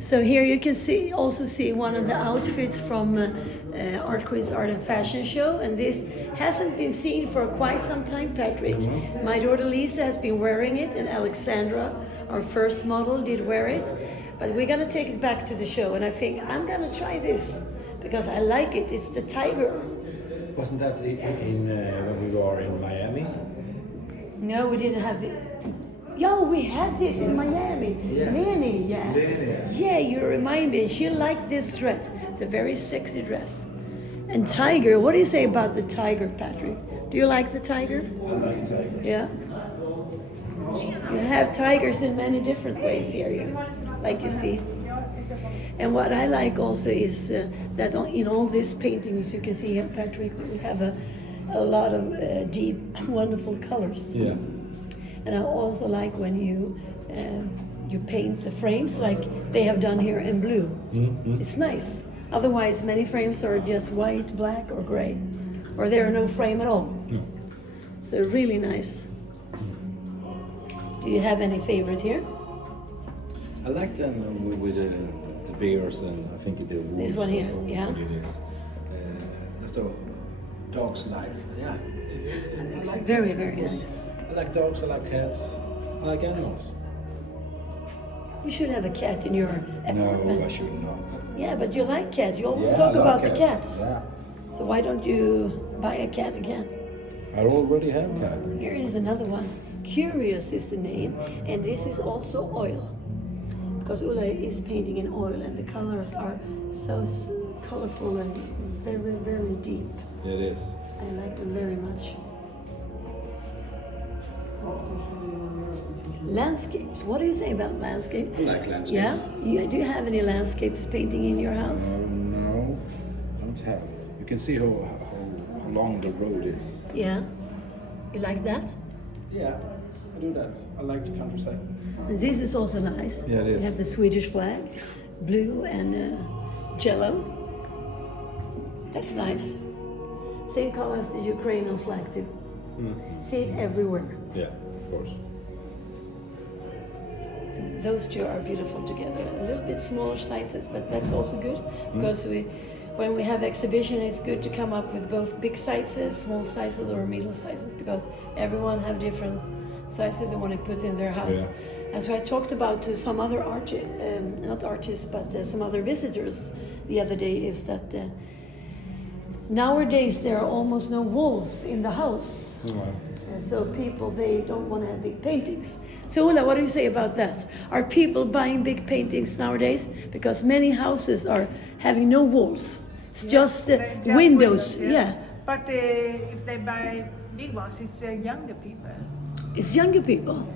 So here you can also see one of the outfits from ArtQueens Art and Fashion Show, and this hasn't been seen for quite some time, Patrick. My daughter Lisa has been wearing it, and Alexandra, our first model, did wear it. But we're gonna take it back to the show, and I think I'm gonna try this because I like it. It's the tiger. Wasn't that when we were in Miami? No, we didn't have it. Yo, we had this in Miami. Yes. Leni, yeah. Leni. Yeah, you remind me. She liked this dress. It's a very sexy dress. And tiger, what do you say about the tiger, Patrick? Do you like the tiger? I like tigers. Yeah. You have tigers in many different ways here, like you see. And what I like also is that in all these paintings, you can see here, Patrick, we have a lot of deep, wonderful colors. Yeah. And I also like when you paint the frames like they have done here in blue. Mm-hmm. It's nice. Otherwise, many frames are just white, black, or gray, or there are no frame at all. No. So really nice. Do you have any favorite here? I like them with the bears and I think the wolves. This one here, or yeah. what it is. That's the dog's life. Yeah. I like Very, them very because nice. I like dogs, I like cats, I like animals. You should have a cat in your apartment. No, I should not. Yeah, but you like cats. You always Yeah, talk I about like the cats. Yeah. So why don't you buy a cat again? I already have cat. Here is another one. Curious is the name, and this is also oil. Because Ulla is painting in oil, and the colors are so colorful and very, very deep. It is. I like them very much. Landscapes. What do you say about landscape? I like landscapes. Yeah? Do you have any landscapes painting in your house? No, I don't have. You can see how long the road is. Yeah? You like that? Yeah, I do that. I like the countryside. And this is also nice. Yeah, it is. You have the Swedish flag, blue and jello. That's nice. Same color as the Ukrainian flag too. See it everywhere. Yeah, of course. Those two are beautiful together. A little bit smaller sizes, but that's also good because when we have exhibition, it's good to come up with both big sizes, small sizes, or middle sizes because everyone have different sizes they want to put in their house. Yeah. And so I talked about to some other not artists, but some other visitors the other day is that nowadays there are almost no walls in the house. Wow. So people, they don't want to have big paintings. So Ulla, what do you say about that? Are people buying big paintings nowadays? Because many houses are having no walls. It's just windows. Yes. Yeah. But if they buy big ones, it's younger people. It's younger people.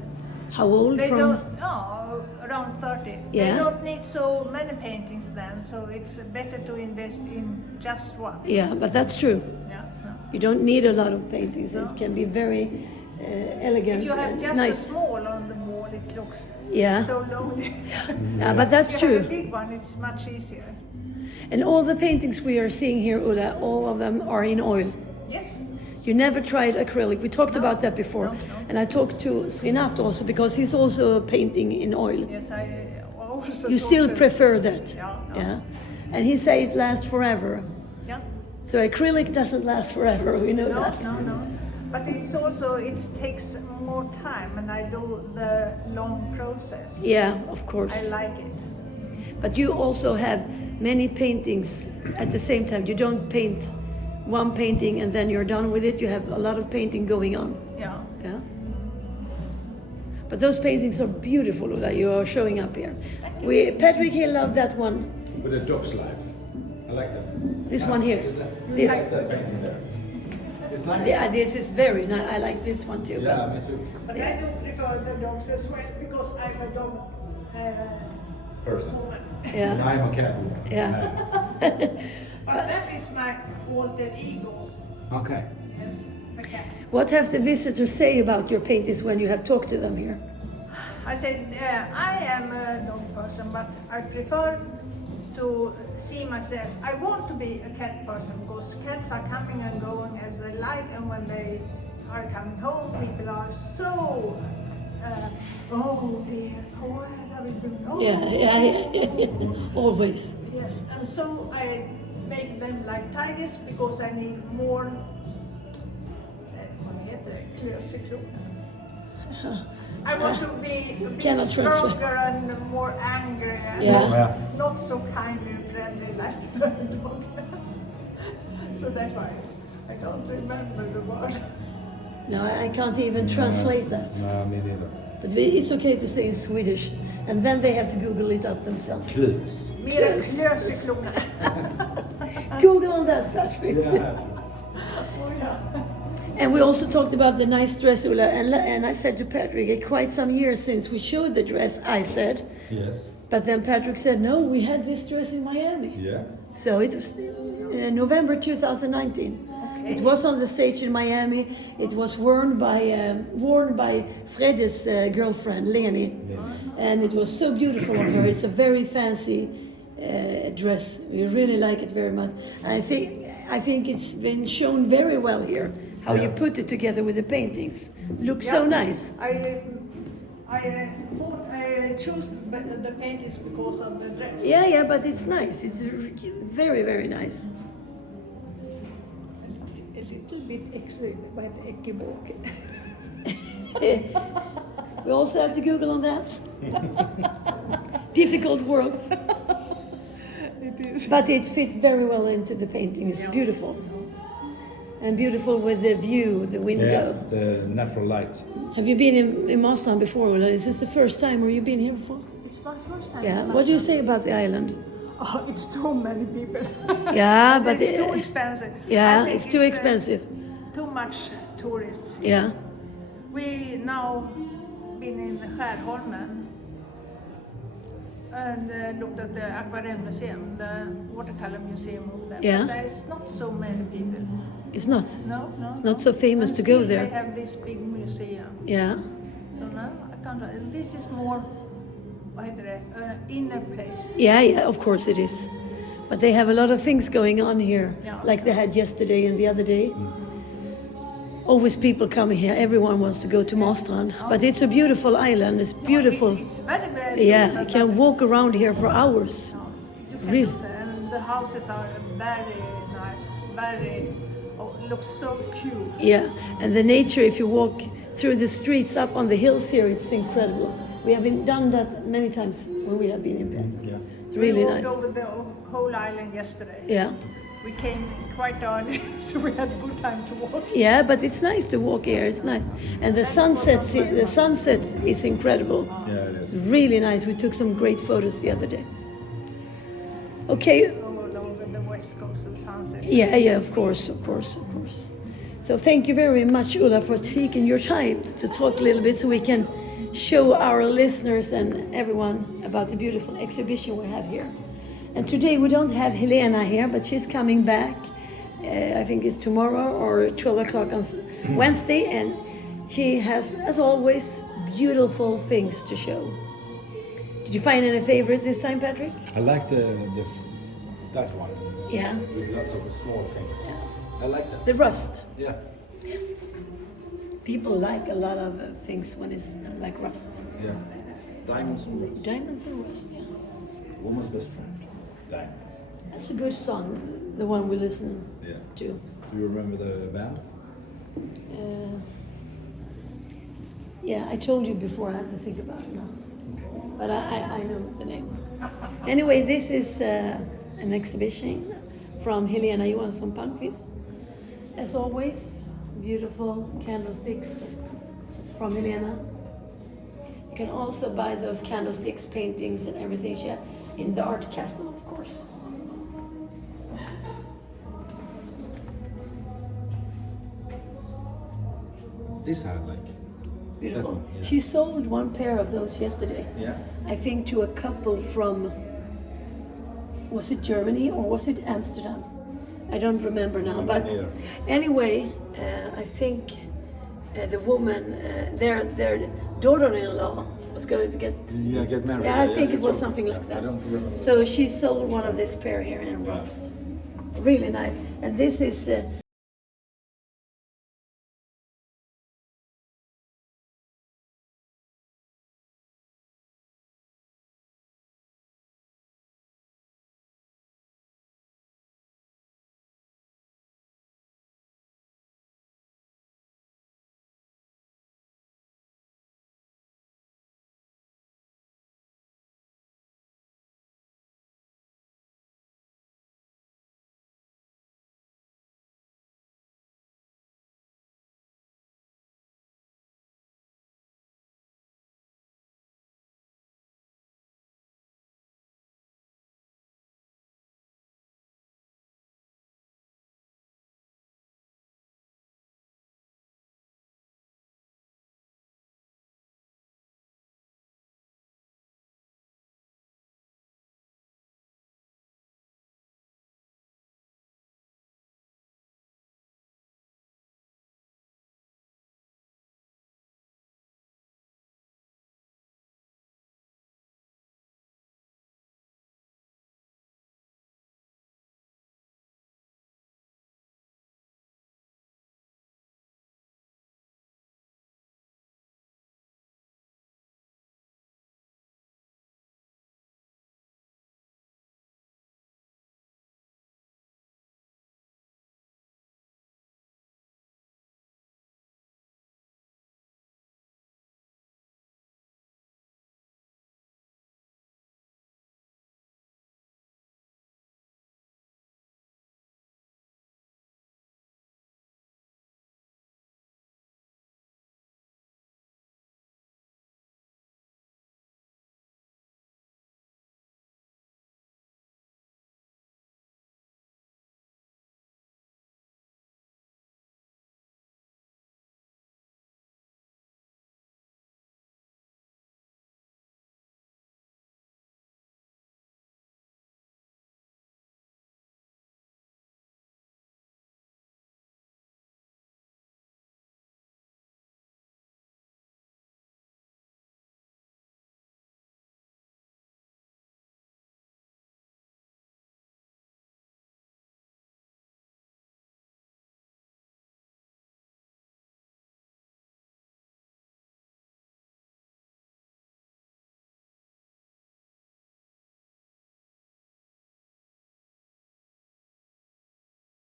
How old? They from? don't, no, around 30. Yeah. They don't need so many paintings then, so it's better to invest in just one. Yeah, but that's true. Yeah. No. You don't need a lot of paintings. No. It can be very elegant If you have and just nice. a small on the wall, it looks Yeah. so lonely. Yeah, but that's If you have a true. big one, it's much easier. And all the paintings we are seeing here, Ulla, all of them are in oil. Yes. You never tried acrylic. We talked about that before. No. And I talked to Srinath also because he's also painting in oil. Yes, I also. You thought still that- prefer that? Yeah. No. Yeah. And he said it lasts forever. Yeah. So acrylic doesn't last forever, we know that. No. But it's also, it takes more time and I do the long process. Yeah, of course. I like it. But you also have many paintings at the same time. You don't paint one painting and then you're done with it. You have a lot of painting going on. Yeah. Yeah. But those paintings are beautiful that you are showing up here. Patrick, he loved that one. With a dog's life. I like that. This one here. I This. like that painting there. It's nice. Yeah, this is very nice. I like this one too. Yeah, me too. But I do prefer the dogs as well because I'm a dog Person. woman. But, And yeah. I'm a cat woman. Yeah. But that is my alter ego. Okay. Yes, a cat. What have the visitors say about your paintings when you have talked to them here? I said, I am a dog person, but I prefer to see myself. I want to be a cat person because cats are coming and going as they like, and when they are coming home, people are so, oh dear, what have we done? Oh, Yeah. Always. Yes, and so I make them like tigers because I need more, vad heter det, klösekronor. I want to be a bit Cannot translate. stronger and more angry and Yeah. not so kindly and friendly like the dog. So that's why I don't remember the word. No, I can't even translate that. No, me neither. But it's okay to say in Swedish. And then they have to Google it up themselves. Clues. Mer än Yes. klösekronor. Google on that, Patrick. Oh yeah. And we also talked about the nice dress, Ulla. And I said to Patrick, it's quite some years since we showed the dress, I said. Yes. But then Patrick said, no, we had this dress in Miami. Yeah. So it was November 2019. It was on the stage in Miami. It was worn by Freddy's girlfriend, Leni. And it was so beautiful on her. It's a very fancy dress. We really like it very much. I think it's been shown very well here, how you put it together with the paintings. Looks so nice. I chose the paintings because of the dress. Yeah, but it's nice. It's very, very nice. A little bit extra by the ekivoke. We also have to Google on that. Difficult word. It is. But it fit very well into the painting. It's beautiful. And beautiful with the view, the window. Yeah, the natural light. Have you been in Marstrand before, Ulla? Is this the first time or you've been here before? It's my first time. Yeah. in What do you Marstrand. say about the island? Oh, it's too many people. Yeah, but it's too expensive. Yeah, I think it's too expensive. Too much tourists. Yeah. We now been in Skärholmen and looked at the aquarium museum, the watercolor museum over there. Yeah. But there's not so many people. It's not. No. It's not so famous And to go still there. They have this big museum. Yeah. So now I can't. This is more, vad heter det, inner place. Yeah, of course it is. But they have a lot of things going on here, Yeah. like they had yesterday and the other day. Always people coming here. Everyone wants to go to Marstrand. But it's a beautiful island. It's beautiful. It's very, very Yeah, beautiful, you can but- walk around here for hours. You can Really? do that. And the houses are very nice. Looks so cute. Yeah, and the nature, if you walk through the streets up on the hills here, it's incredible. We have done that many times when we have been in bed. Yeah. It's really We walked nice. over the whole island yesterday. Yeah. We came quite early, so we had a good time to walk. Yeah, but it's nice to walk here. It's nice, and the sunset is incredible. Yeah, it It's is. really nice. We took some great photos the other day. Okay. All over the west coast of sunset. Yeah, of course. So thank you very much, Ulla, for taking your time to talk a little bit so we can show our listeners and everyone about the beautiful exhibition we have here. And today we don't have Helena here, but she's coming back. I think it's tomorrow or 12 o'clock on Wednesday, and she has, as always, beautiful things to show. Did you find any favorite this time, Patrick? I like that one. Yeah. With lots of small things. I like that. The rust. Yeah. People like a lot of things when it's like rust. Yeah. Diamonds and rust. Diamonds and rust, yeah. Woman's best friend. Diamonds. That's a good song, the one we listen Yeah. to. Do you remember the band? Yeah, I told you before, I had to think about it now. But I know the name. Anyway, this is an exhibition from Helena Johansson Palmqvist. As always, beautiful candlesticks from Helena. You can also buy those candlesticks, paintings and everything she had in the art castle, of course. This I like. Beautiful. That one, yeah. She sold one pair of those yesterday. Yeah. I think to a couple from, was it Germany or was it Amsterdam? I don't remember now. No, But neither. anyway, I think the woman, their daughter-in-law was going to get. Yeah, get married. Yeah, I think it it's was so- something like I that. don't remember. So she sold one of this pair here in rust. Really nice. And this is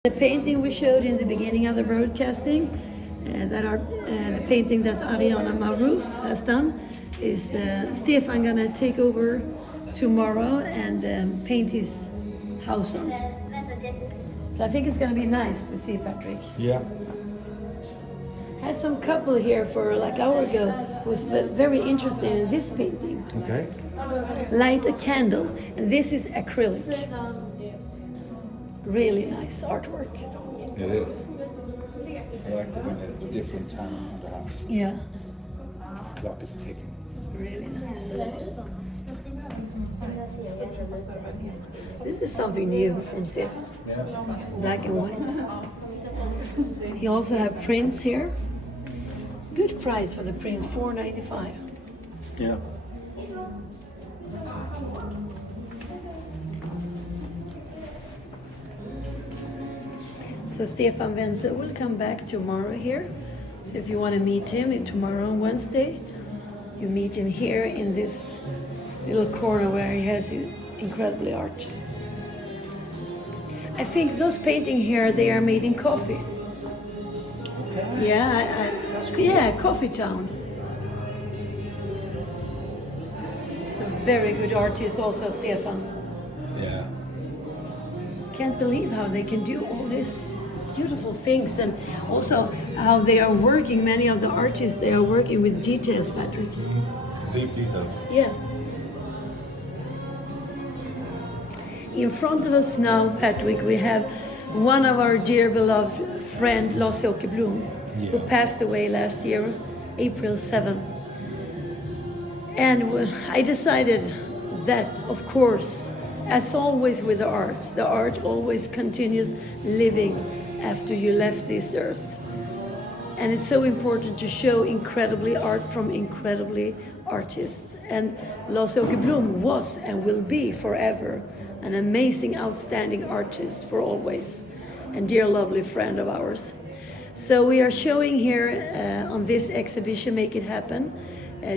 The painting we showed in the beginning of the broadcasting, the painting that Ariana Marouf has done, is Stefan gonna take over tomorrow and paint his house on. So I think it's gonna be nice to see Patrick. Yeah. Had some couple here for like an hour ago who was very interested in this painting. Okay. Light a candle, and this is acrylic. Really nice artwork. It is. I like it when it's a different time in the house. Yeah, Clock is ticking. really nice. This is something new from Stefan. Yeah. Black and white. He also have prints here. Good price for the prints, $4.95. Yeah. So Stefan Wenzel will come back tomorrow here. So if you want to meet him tomorrow on Wednesday, you meet him here in this little corner where he has incredibly art. I think those paintings here, they are made in coffee. Okay. Yeah, Coffee Town. He's a very good artist also, Stefan. Yeah. Can't believe how they can do all these beautiful things, and also how they are working, many of the artists, they are working with details, Patrick. Deep details. Yeah. In front of us now, Patrick, we have one of our dear beloved friend, Lars Åke Blom, who passed away last year, April 7th. And I decided that, of course, as always with the art always continues living after you left this earth. And it's so important to show incredibly art from incredibly artists. And Lars Åke Blom was and will be forever an amazing, outstanding artist for always, and dear lovely friend of ours. So we are showing here on this exhibition, Make It Happen,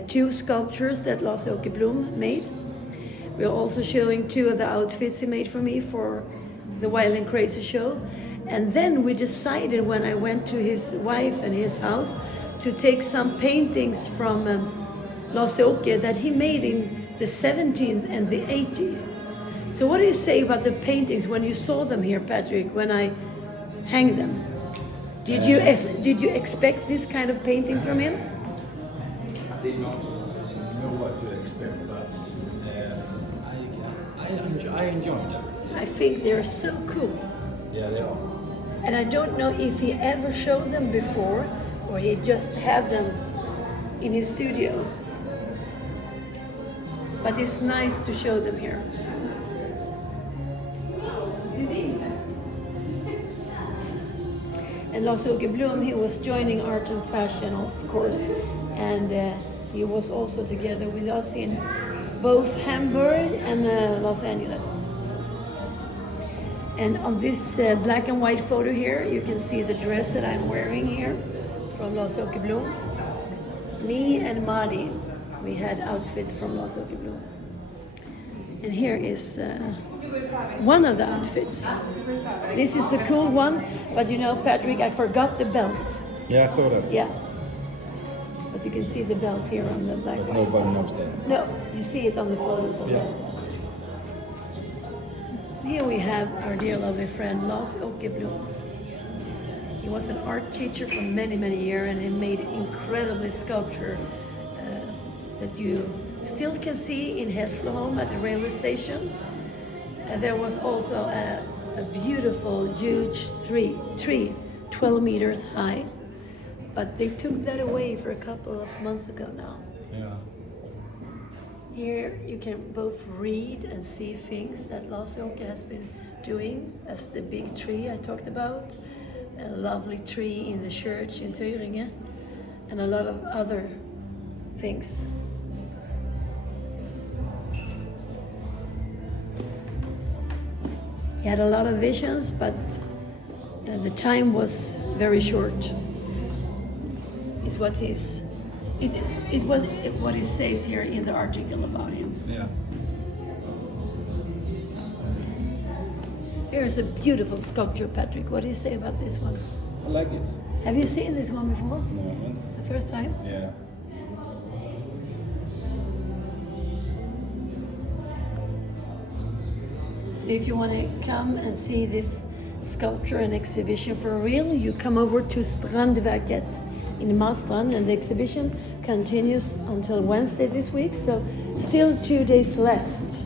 2 sculptures that Lars Åke Blom made. We're also showing 2 of the outfits he made for me for the Wild and Crazy show. And then we decided, when I went to his wife and his house, to take some paintings from Lars Åke that he made in the 17th and the 18th. So what do you say about the paintings when you saw them here, Patrick, when I hang them? Did you expect this kind of paintings from him? I did not know what to expect, but I enjoyed them. I think they're so cool. Yeah, they are. And I don't know if he ever showed them before or he just had them in his studio. But it's nice to show them here. And Lars Åke Blom, he was joining Art and Fashion, of course, and he was also together with us in both Hamburg and Los Angeles. And on this black and white photo here, you can see the dress that I'm wearing here from Lars Åke Blom. Me and Madi, we had outfits from Lars Åke Blom. And here is one of the outfits. This is a cool one, but you know, Patrick, I forgot the belt. Yeah, I saw that. Yeah. But you can see the belt here on the back. But nobody knows that. No, you see it on the photos also. Yeah. Here we have our dear lovely friend Lars Åke Blom. He was an art teacher for many, many years, and he made incredible sculpture that you still can see in Hässleholm at the railway station. There was also a beautiful, huge tree, 12 meters high. But they took that away for a couple of months ago now. Yeah. Here you can both read and see things that Lars Åke has been doing, as the big tree I talked about, a lovely tree in the church in Thüringen, and a lot of other things. He had a lot of visions, but the time was very short. Is what what he says here in the article about him. Yeah. Here's a beautiful sculpture, Patrick. What do you say about this one? I like it. Have you seen this one before? No. It's the first time? Yeah. So if you want to come and see this sculpture and exhibition for real, you come over to Strandverket in Marstrand, and the exhibition continues until Wednesday this week, so still 2 days left,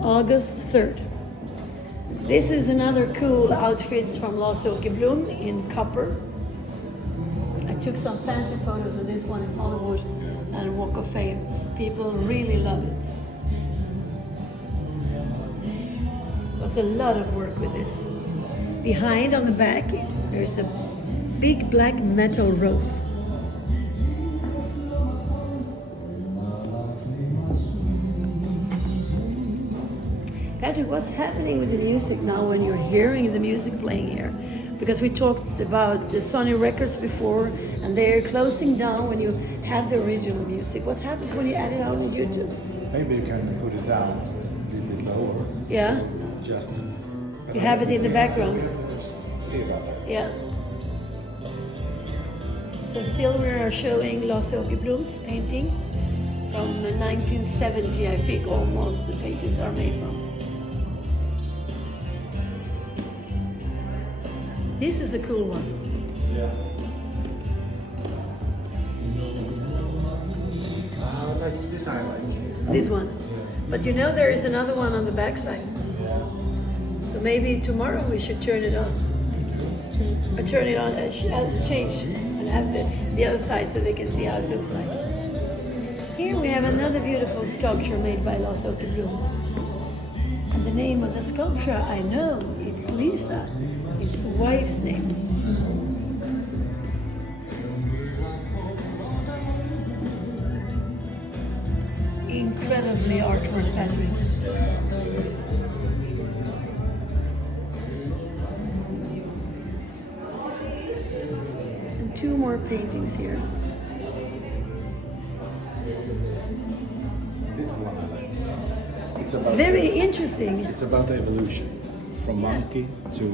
August 3rd. This is another cool outfits from Lars Åke Blom in copper. I took some fancy photos of this one in Hollywood and Walk of Fame. People really love it. There's a lot of work with this. Behind on the back, there's a big black metal rose. Patrick, what's happening with the music now when you're hearing the music playing here? Because we talked about the Sony Records before, and they're closing down when you have the original music. What happens when you add it out on YouTube? Maybe you can put it down a little bit lower. Yeah? Just. You have it in the background. See about that. Yeah. So still we are showing Lars Åke Blom's paintings from 1970, I think almost the paintings are made from. This is a cool one. Yeah. I like the design, like. This one. But you know there is another one on the back side. Yeah. So maybe tomorrow we should turn it on. Or turn it on and change and have the other side so they can see how it looks like. Here we have another beautiful sculpture made by Lars Åke Blom. And the name of the sculpture I know, it's Lisa, his wife's name. Incredibly artwork, Patrick. And two more paintings here. This one I like. It's very interesting. It's about evolution, from monkey to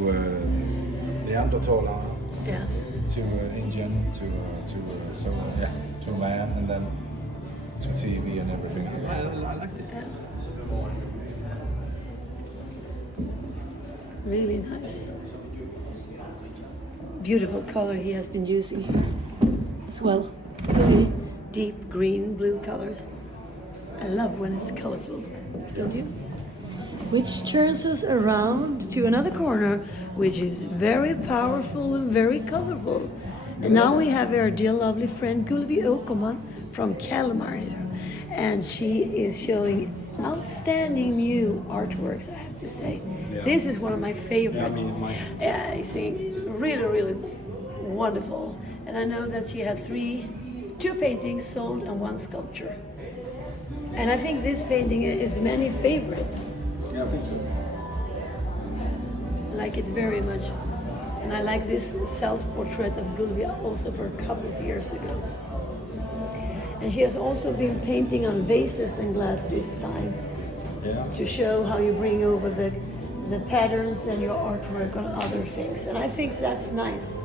Neanderthal, Yeah. to Indian, to man, and then to TV and everything. I like this. Yeah. Really nice. Beautiful color he has been using here as well. See, deep green, blue colors. I love when it's colorful, don't you? Which turns us around to another corner, which is very powerful and very colorful. And now we have our dear lovely friend Gulvi Åkerman from Kalmar here. And she is showing outstanding new artworks, I have to say. Yeah. This is one of my favorites. Yeah, I mean, mine. Yeah, I think really, really wonderful. And I know that she had two paintings sold and one sculpture. And I think this painting is many favorites. Yeah, I think so. I like it very much. And I like this self-portrait of Gulvi also for a couple of years ago. And she has also been painting on vases and glass this time Yeah. to show how you bring over the patterns and your artwork on other things. And I think that's nice.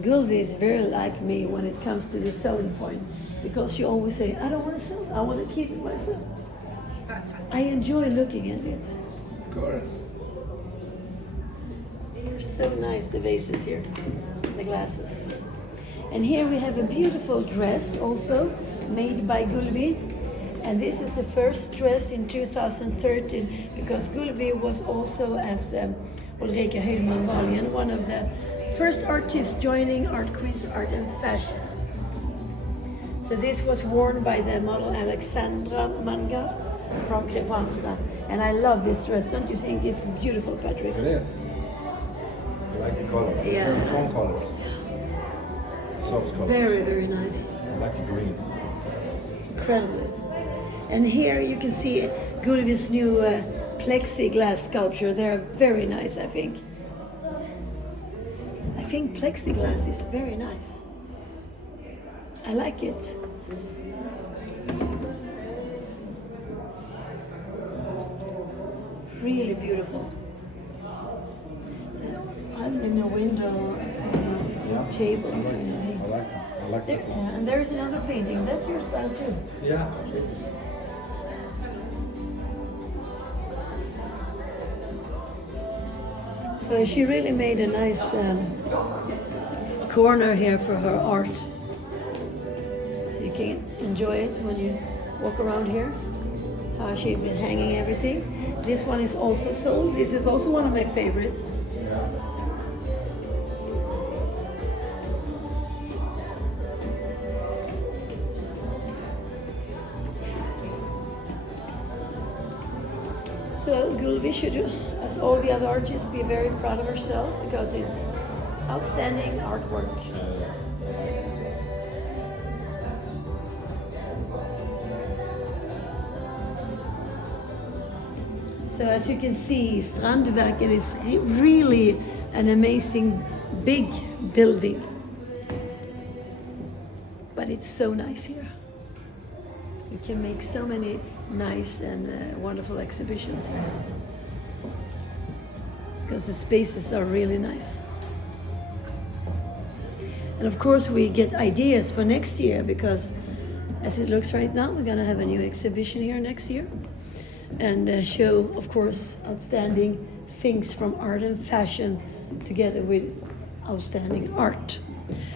Gulvi is very like me when it comes to the selling point, because she always say, I don't want to sell, I want to keep it myself. I enjoy looking at it. Of course. They're so nice, the vases here, the glasses. And here we have a beautiful dress also made by Gulvi. And this is the first dress in 2013, because Gulvi was also, as Ulrica Hydman Vallien, one of the first artists joining ArtQueens Art and Fashion. So this was worn by the model Alexandra Manga from Kristianstad. And I love this dress. Don't you think it's beautiful, Patrick? It is. I like the colors. Yeah. Very calm colors. Soft colors. Very, very nice. I like the green. Incredible. And here you can see Gulvi's new plexiglass sculpture. They're very nice, I think. I think plexiglass is very nice. I like it. Really beautiful. And in a window, table. I like There, that one. and there's another painting. That's your style too. Yeah. So she really made a nice corner here for her art. So you can enjoy it when you walk around here. How she's been hanging everything. This one is also sold. This is also one of my favorites. So Gulvi should, as all the other artists, be very proud of herself because it's outstanding artwork. So as you can see, Strandverket is really an amazing big building. But it's so nice here. You can make so many nice and wonderful exhibitions here. Because the spaces are really nice. And of course we get ideas for next year because as it looks right now, we're gonna have a new exhibition here next year. And show, of course, outstanding things from art and fashion together with outstanding art.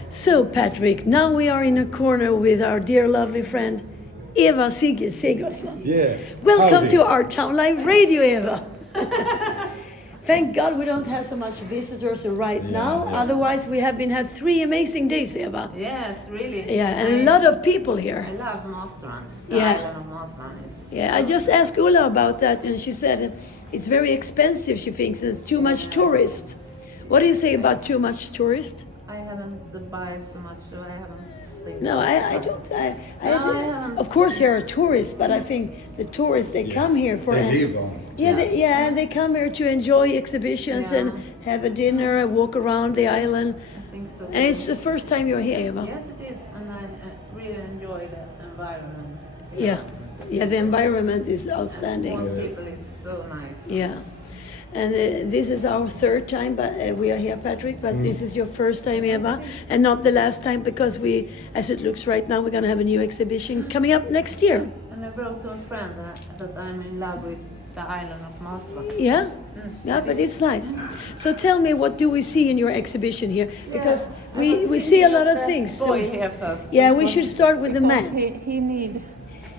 So Patrick, now we are in a corner with our dear lovely friend Eva Sigurdsson. Yeah. Welcome Howdy. to Art Town Live Radio, Eva. Thank God we don't have so much visitors right now. yeah. Otherwise, we have had 3 amazing days, Eva. Yes, really. Yeah, and a lot of people here. I love Marstrand. The Yeah. island of Marstrand is Yeah, I just asked Ulla about that, and she said it's very expensive. She thinks there's too much tourists. What do you say about too much tourists? I haven't buy so much, so I haven't seen. No, I don't. I haven't. Of course, here are tourists, but I think the tourists they come here for. They live on. Yeah, and they come here to enjoy exhibitions and have a dinner, and walk around the island. I think so. And it's the first time you're here, Eva. Yes, it is, and I really enjoy the environment. Yeah, the environment is outstanding. All people is so nice. Yeah, and this is our 3rd time, but we are here, Patrick. But this is your first time, Eva, and not the last time because we, as it looks right now, we're gonna have a new exhibition coming up next year. And I wrote to a friend that I'm in love with the island of Marstrand. Yeah, yeah, but it's nice. So tell me, what do we see in your exhibition here? Because we see a lot of things. So, Boy here first. yeah, we should start with the Because man. He need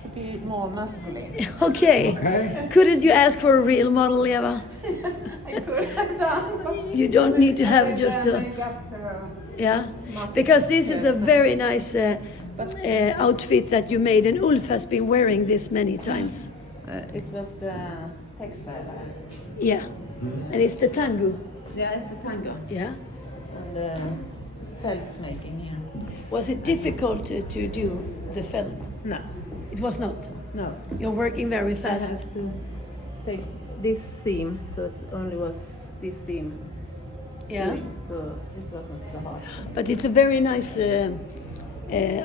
to be more masculine. Okay. Couldn't you ask for a real model, Eva? I could have done. You don't need to have just a. Make up her Yeah, because this is a very nice outfit that you made, and Ulf has been wearing this many times. It was the textile. Yeah, and it's the tango. Yeah, it's the tango Yeah. and the felt making here. Was it difficult to do the felt? No, It was not. no. You're working very I fast. had to take this seam, so it only was this seam. Yeah. sewing, so it wasn't so hard. But it's a very nice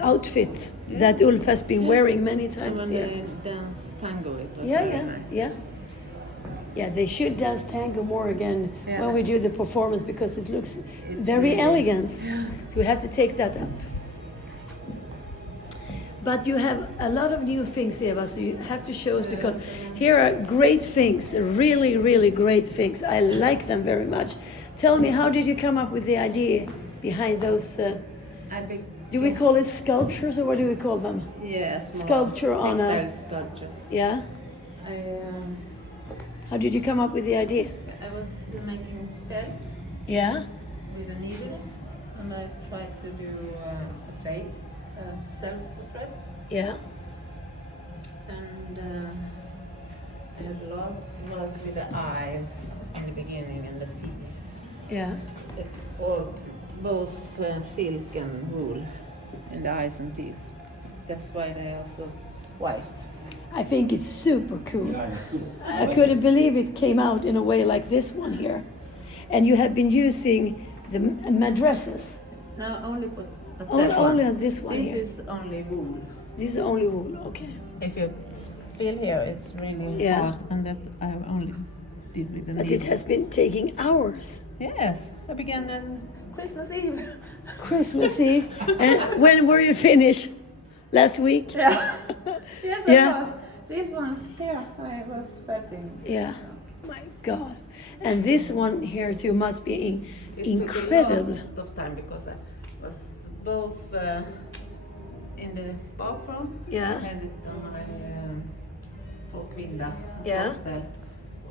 outfit that Ulf has been wearing many And times. when Yeah. they dance tango, it was Yeah, very yeah, nice. yeah. Yeah, they should dance tango more again Yeah. when we do the performance because it looks very really- elegant. So we have to take that up. But you have a lot of new things, Eva, so you have to show us because here are great things, really, really great things. I like them very much. Tell me, how did you come up with the idea behind those? I think. Do we call it sculptures or what do we call them? Yes. more Sculpture on a- textile sculptures. Yeah. How did you come up with the idea? I was making felt Yeah. with a needle, and I tried to do a face, self-portrait, Yeah. and I had a lot of work with the eyes in the beginning and the teeth. Yeah. It's all both silk and wool in the eyes and teeth. That's why they are so white. I think it's super cool. I couldn't believe it came out in a way like this one here. And you have been using the mattresses. No, only put Only on this one This here. is only wool. This is only wool, okay. If you feel here, it's really Yeah. hard, and that I have only did with the But needle. it has been taking hours. Yes, I began on Christmas Eve. Christmas Eve. And when were you finished? Last week? Yeah. Yes, I Yeah. was. This one here, I was felting. Yeah. My God. And this one here too must be incredible. It took a lot of time because I was both in the bathroom. Yeah. I had it on my torkvinda Yeah. there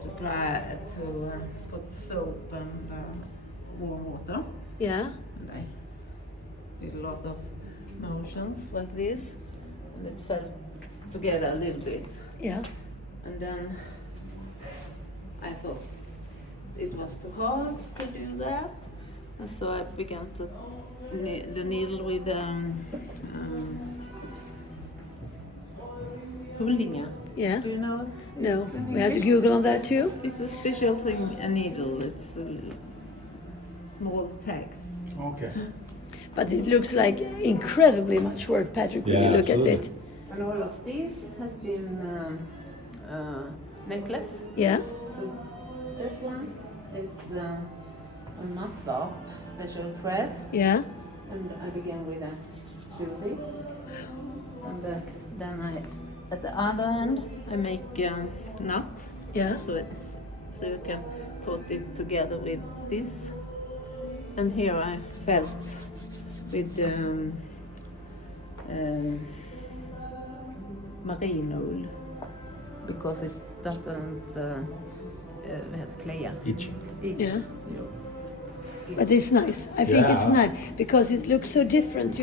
to dry to put soap and warm water. Yeah. And I did a lot of motions like this, and it fell together a little bit. Yeah. And then I thought it was too hard to do that, and so I began to the needle with Ulrica. Yeah. Do you know? No. We have to Google on that too. It's a special thing, a needle. It's small tags. Okay. But it looks like incredibly much work, Patrick, when you Yeah, look absolutely. at it. And all of this has been necklace. Yeah. So that one is a matva, special thread. Yeah. And I began with do this. And then at the other end, I make nut. Yeah. So you can put it together with this. And here I felt with merino because it doesn't klia. Itchy. Yeah. But it's nice. I think it's Yeah. nice because it looks so different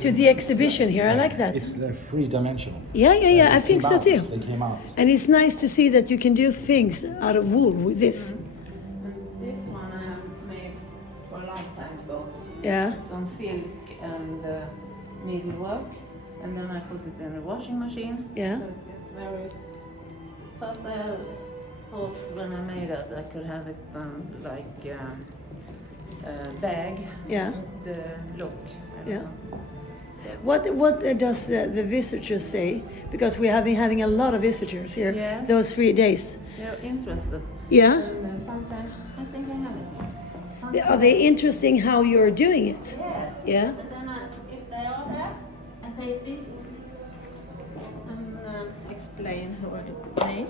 to the exhibition here. I like that. It's three-dimensional. Yeah, yeah, yeah. I think so too. They came out. And it's nice to see that you can do things out of wool with this. And this one I have made for a long time ago. Yeah. It's on silk and needlework, and then I put it in the washing machine. Yeah. So it's very. First I thought when I made it I could have it like bag. Yeah. The look. Yeah. What does the visitors say? Because we have been having a lot of visitors here Yes. those 3 days. They're interested. Yeah. And sometimes I think I have it. Are they interesting how you're doing it? Yes. Yeah. But then if they are there, I take this and explain how it's made.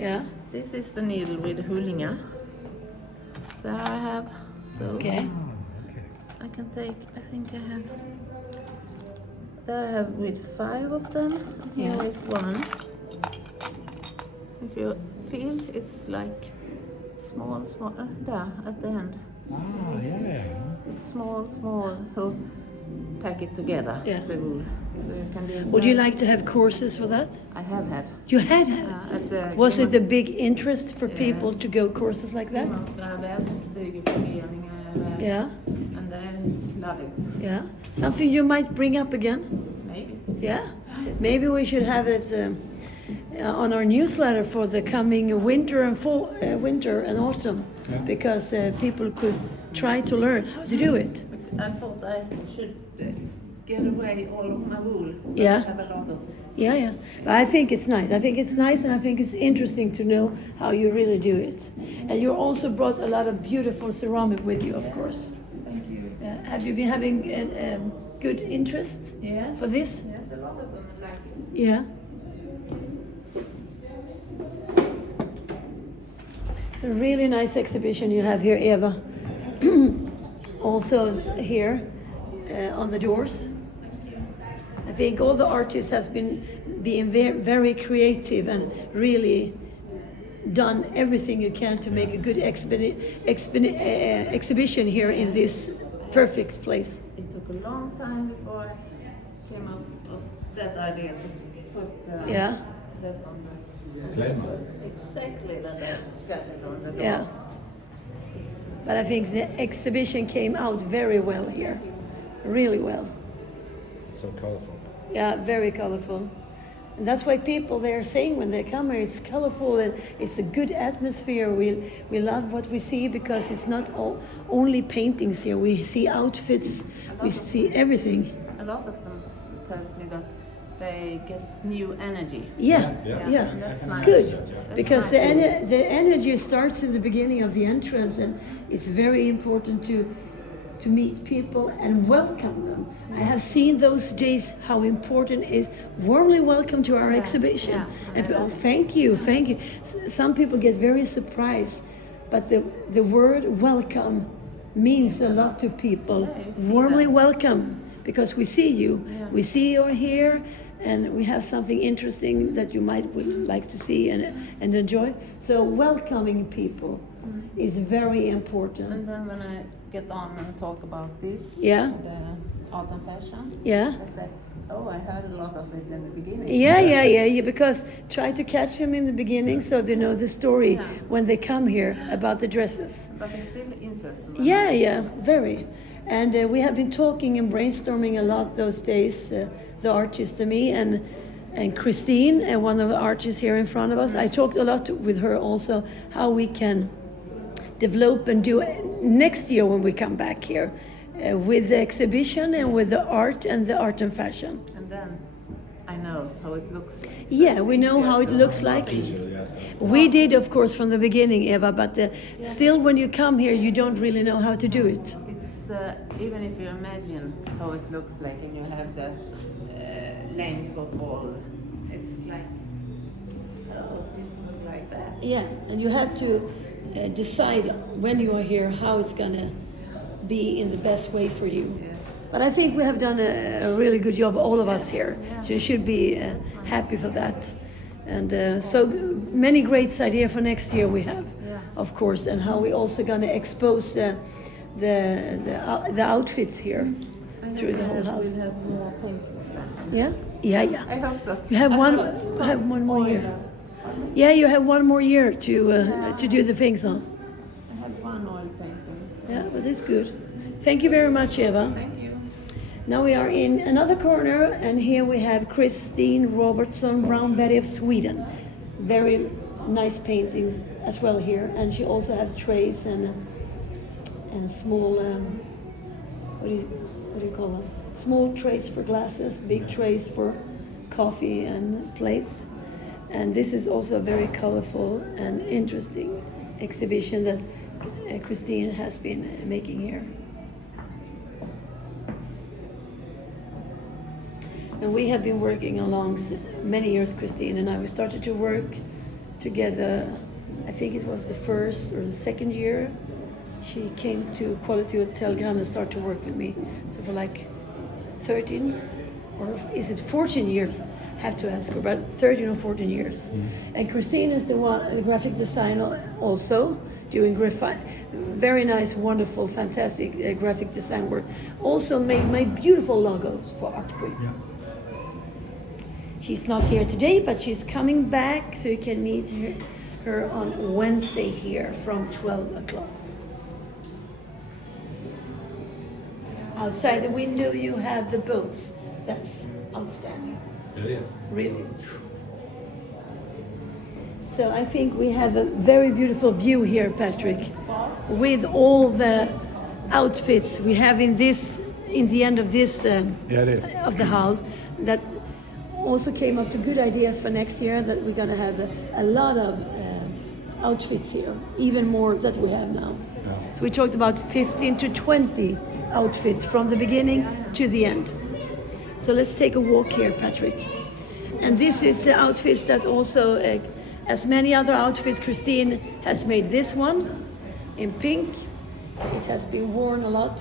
Yeah. This is the needle with the Ulrica. There I have those. Okay. Okay. I can take, I think I have, there I have with 5 of them. Here Yeah. is one. If you feel, it's like small, there at the end. Ah, yeah. It's small, who pack it together, Yeah. the wool. So you can do Would you like to have courses for that? I have had. You had. At the Was it a big interest for people Yes. to go courses like that? Vävstugeförening, Yeah. and I love it. Yeah. Something you might bring up again? Maybe. Yeah. Maybe we should have it on our newsletter for the coming winter and fall, winter and autumn, Yeah. because people could try to learn how to do it. I thought I should get away all of my wool. Yeah. I have a lot of. Yeah, yeah. But I think it's nice. I think it's nice, and I think it's interesting to know how you really do it. And you also brought a lot of beautiful ceramic with you, of course. Thank you. Have you been having a good interest Yes. for this? Yes, a lot of them like it. Yeah. It's a really nice exhibition you have here, Eva. Also here on the doors. I think all the artists has been being very creative and really done everything you can to make a good exhibition here in this perfect place. It took a long time before I came up with that idea to put Yeah. that on the. Claim. Exactly that I got it on the door. Yeah. But I think the exhibition came out very well here. Really well. It's so colorful. Yeah, very colorful. And that's why people they're saying when they come here, it's colorful and it's a good atmosphere. We love what we see because it's not only paintings here. We see outfits, we see everything. A lot of them tells me that they get new energy. Yeah, Yeah. yeah. That's nice. Good, That's because nice. the energy starts in the beginning of the entrance, and it's very important to meet people and welcome them. I have seen those days how important is warmly welcome to our exhibition. yeah. And people, thank you, thank you. Some people get very surprised, but the word welcome means a lot to people. Yeah, you see Warmly that. welcome, because we see you. Yeah. We see you're here, and we have something interesting that you would like to see and enjoy. So welcoming people is very important. And then when I get on and talk about this, Yeah. the art and fashion, Yeah. I said, oh, I heard a lot of it in the beginning. Yeah, because try to catch them in the beginning so they know the story Yeah. when they come here about the dresses. But it's still interesting. Yeah, very. And we have been talking and brainstorming a lot those days, the artist and me and Christine, and one of the artists here in front of us. I talked a lot with her also how we can develop and do next year when we come back here with the exhibition and with the art and fashion. And then I know how it looks like. So Yeah, it's we know easier how it to- looks like. Yes. We did, of course, from the beginning, Eva, but still when you come here, you don't really know how to do it. It's even if you imagine how it looks like and you have the length of all, it's like, oh, it looks like that. Yeah, and you have to decide when you are here how it's gonna be in the best way for you. Yes. But I think we have done a really good job, all of us here. So you should be happy for that. And so many great ideas for next year we have, of course, and how we also gonna expose the outfits here through the whole house. We'll have more paintings then. Yeah, yeah. I hope so. You have one more year. Yeah, you have one more year to do the things on. I had one oil painting. Yeah, but it's good. Thank you very much, Eva. Thank you. Now we are in another corner, and here we have Christine Robertson Brownberry of Sweden. Very nice paintings as well here, and she also has trays and small what do you call them? Small trays for glasses, big trays for coffee and plates. And this is also a very colorful and interesting exhibition that Christine has been making here. And we have been working along many years, Christine and I. We started to work together, I think it was the first or the second year. She came to Quality Hotel Grand and started to work with me. So for like 13, or is it 14 years? I have to ask her, about 13 or 14 years. And Christine is the graphic designer also, doing very nice, wonderful, fantastic graphic design work. Also made my beautiful logos for ArtQueen. Yeah. She's not here today, but she's coming back, so you can meet her on Wednesday here from 12 o'clock. Outside the window you have the boats. That's outstanding, It is. really. So I think we have a very beautiful view here, Patrick, with all the outfits we have in the end of this Yeah, it is. of the house, that also came up to good ideas for next year, that we're gonna have a lot of outfits here, even more that we have now. Yeah. So we talked about 15 to 20 outfits from the beginning to the end. So let's take a walk here, Patrick. And this is the outfits that also, as many other outfits, Christine has made this one in pink. It has been worn a lot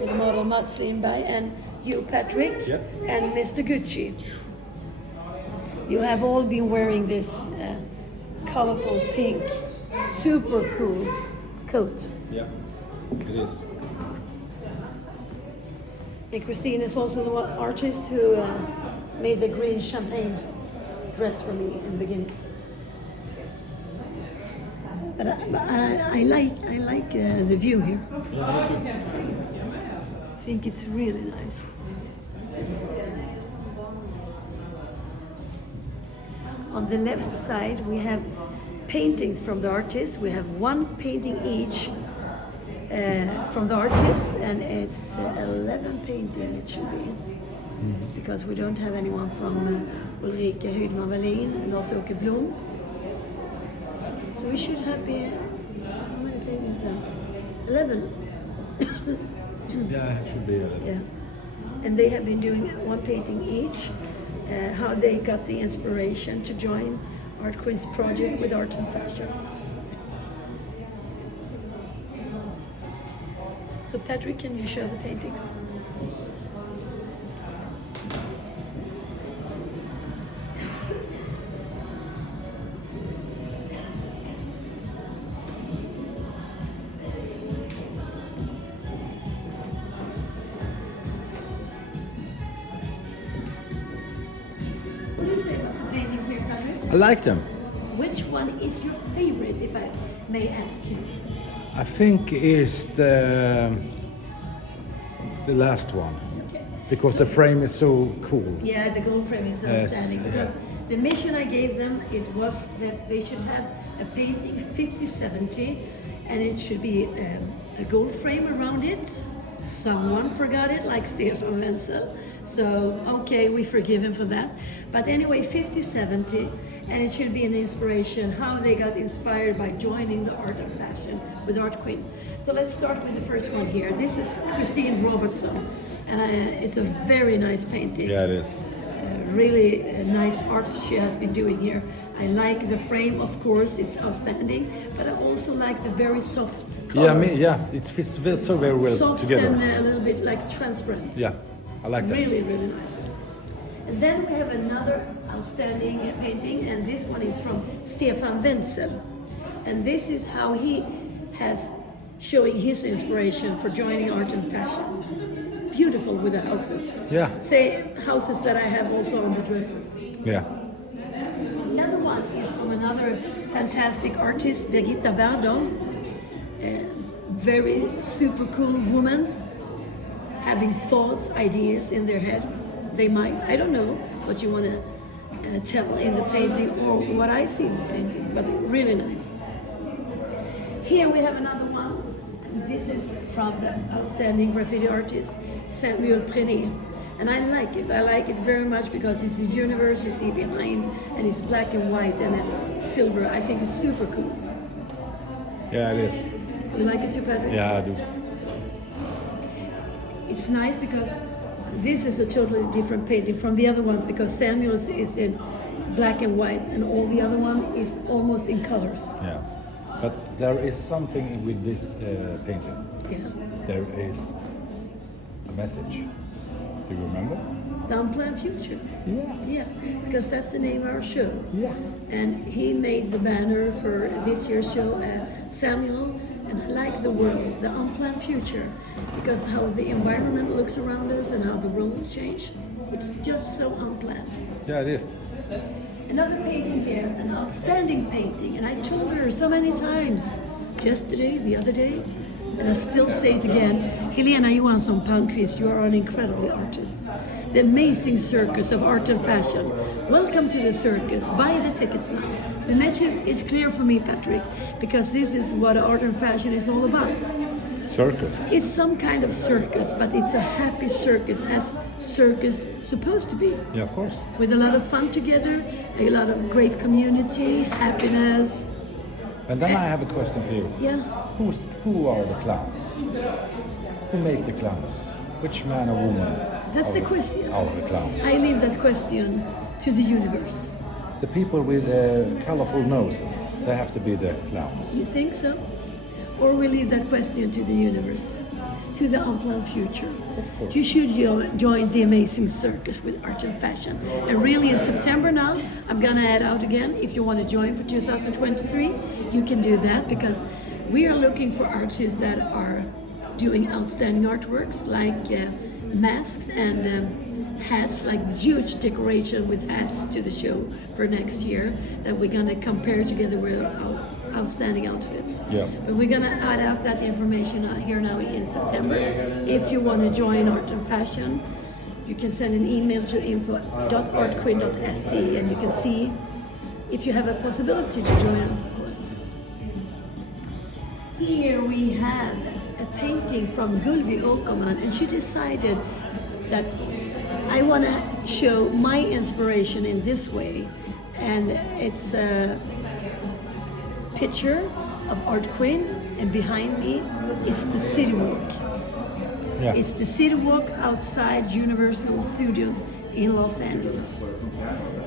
with the model Mats Lindberg and you, Patrick, Yep. and Mr. Gucci. You have all been wearing this colorful pink, super cool coat. Yeah, it is. And Christine is also the one artist who made the green champagne dress for me in the beginning. But I like the view here. I think it's really nice. On the left side we have paintings from the artists. We have one painting each from the artist, and it's 11 paintings it should be. because we don't have anyone from Ulrica, Hydman, Vallien, and also Åke Blom. So we should have been, how many paintings then? 11. Yeah, it should be. Yeah. And they have been doing one painting each, how they got the inspiration to join ArtQueens project with art and fashion. So Patrick, can you show the paintings? What do you say about the paintings here, Patrick? I like them. Which one is your favorite, if I may ask you? I think is the last one, Okay. because the frame is so cool. Yeah, the gold frame is Yes, outstanding because yeah. the mission I gave them, it was that they should have a painting 50-70 and it should be a gold frame around it. Someone forgot it, like Stefan Wenzel. So, okay, we forgive him for that. But anyway, 50-70, and it should be an inspiration, how they got inspired by joining the art of fashion with ArtQueen. So let's start with the first one here. This is Christine Robertson, and it's a very nice painting. Yeah, it is. Really nice art she has been doing here. I like the frame, of course, it's outstanding, but I also like the very soft color. It fits so very well Soft together. and a little bit like transparent. Yeah, I like that. Really, really nice. And then we have another outstanding painting, and this one is from Stefan Wenzel. And this is how he has showing his inspiration for joining art and fashion. Beautiful with the houses. Yeah. Say houses that I have also on the dresses. Yeah. The other one is from another fantastic artist, Birgitta Verdon. A very super cool woman, having thoughts, ideas in their head. They might, I don't know what you want to tell in the painting or what I see in the painting, but really nice. Here we have another one. And this is from the outstanding graffiti artist, Samuel Prenet. And I like it. I like it very much because it's the universe you see behind, and it's black and white and silver. I think it's super cool. Yeah, it is. You like it too, Patrick? Yeah, I do. It's nice because this is a totally different painting from the other ones because Samuel's is in black and white and all the other one is almost in colors. Yeah. But there is something with this painting. Yeah. There is a message. Do you remember? The Unplanned Future. Yeah. Yeah, because that's the name of our show. Yeah. And he made the banner for this year's show, Samuel, and I like the world, the unplanned future, because how the environment looks around us and how the roads change. It's just so unplanned. Yeah, it is. Another painting here, an outstanding painting, and I told her so many times, yesterday, the other day, and I still say it again, Helena Johansson Palmqvist, you are an incredible artist. The amazing circus of art and fashion. Welcome to the circus, buy the tickets now. The message is clear for me, Patrick, because this is what art and fashion is all about. Circus. It's some kind of circus, but it's a happy circus, as circus supposed to be. Yeah, of course. With a lot of fun together, a lot of great community, happiness. And then I have a question for you. Yeah. Who are the clowns? Who make the clowns? Which man or woman? That's the question. Are the clowns? I leave that question to the universe. The people with colorful noses, they have to be the clowns. You think so? Or we leave that question to the universe, to the unplanned future. Of course. You should join the amazing circus with art and fashion. And really in September now, I'm gonna add out again, if you want to join for 2023, you can do that because we are looking for artists that are doing outstanding artworks like masks and hats, like huge decoration with hats to the show for next year that we're gonna compare together with our outstanding outfits. Yeah. But we're gonna add out that information here now in September. If you want to join art and fashion, you can send an email to info.artqueen.se and you can see if you have a possibility to join us, of course. Here we have a painting from Gulvi Åkerman, and she decided that I want to show my inspiration in this way, and it's a picture of ArtQueen, and behind me is the city walk. Yeah. It's the city walk outside Universal Studios in Los Angeles.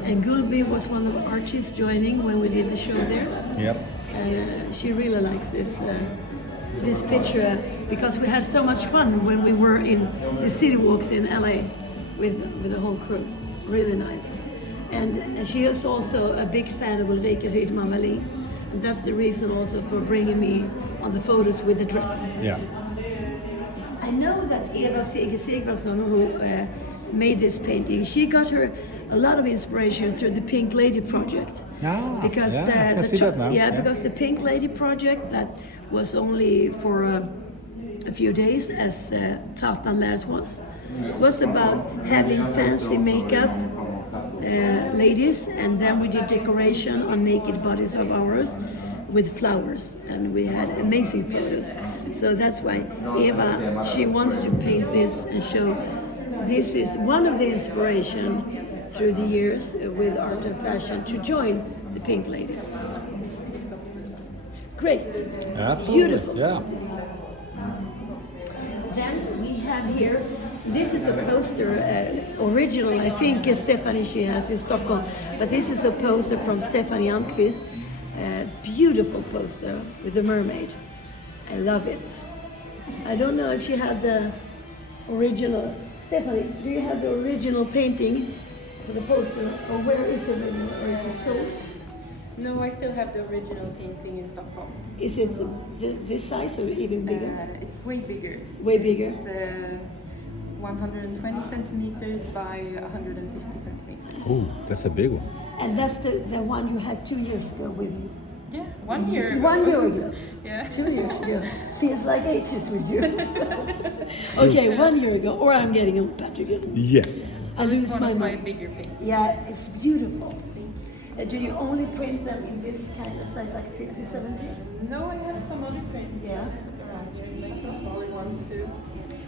And Gulby was one of the artists joining when we did the show there. Yep. And she really likes this picture because we had so much fun when we were in the city walks in LA with the whole crew. Really nice. And she is also a big fan of Ulrica Hydman, and that's the reason also for bringing me on the photos with the dress. Yeah. I know that Eva Sigvarsson, who made this painting, she got her a lot of inspiration through the Pink Lady project. Because I see that now. Because the Pink Lady project that was only for a few days, as Tartan Lars was about having fancy makeup ladies, and then we did decoration on naked bodies of ours with flowers, and we had amazing photos. So that's why Eva, she wanted to paint this and show this is one of the inspiration through the years with art and fashion to join the Pink Ladies. It's great. Absolutely. Beautiful. Yeah. Then we have here, this is a poster, original, I think Stephanie she has in Stockholm, but this is a poster from Stephanie Almqvist. Beautiful poster with the mermaid. I love it. I don't know if she had the original. Stephanie, do you have the original painting for the poster, or where is the original, or is it sold? No, I still have the original painting in Stockholm. Is it this size or even bigger? It's way bigger. Way bigger? It's 120 centimeters by 150 centimeters. Ooh, that's a big one. And that's the one you had 2 years ago with you. Yeah, 1 year ago. 1 year ago. Yeah. 2 years ago. See, it's like ages with you. Okay, 1 year ago. Or I'm getting old, Patrick. Yes. I lose It's my one of my mind. bigger paintings. Yeah, it's beautiful. Do you only print them in this kind of size, like 50, 70? No, I have some other prints Yeah. around here, like some smaller ones too.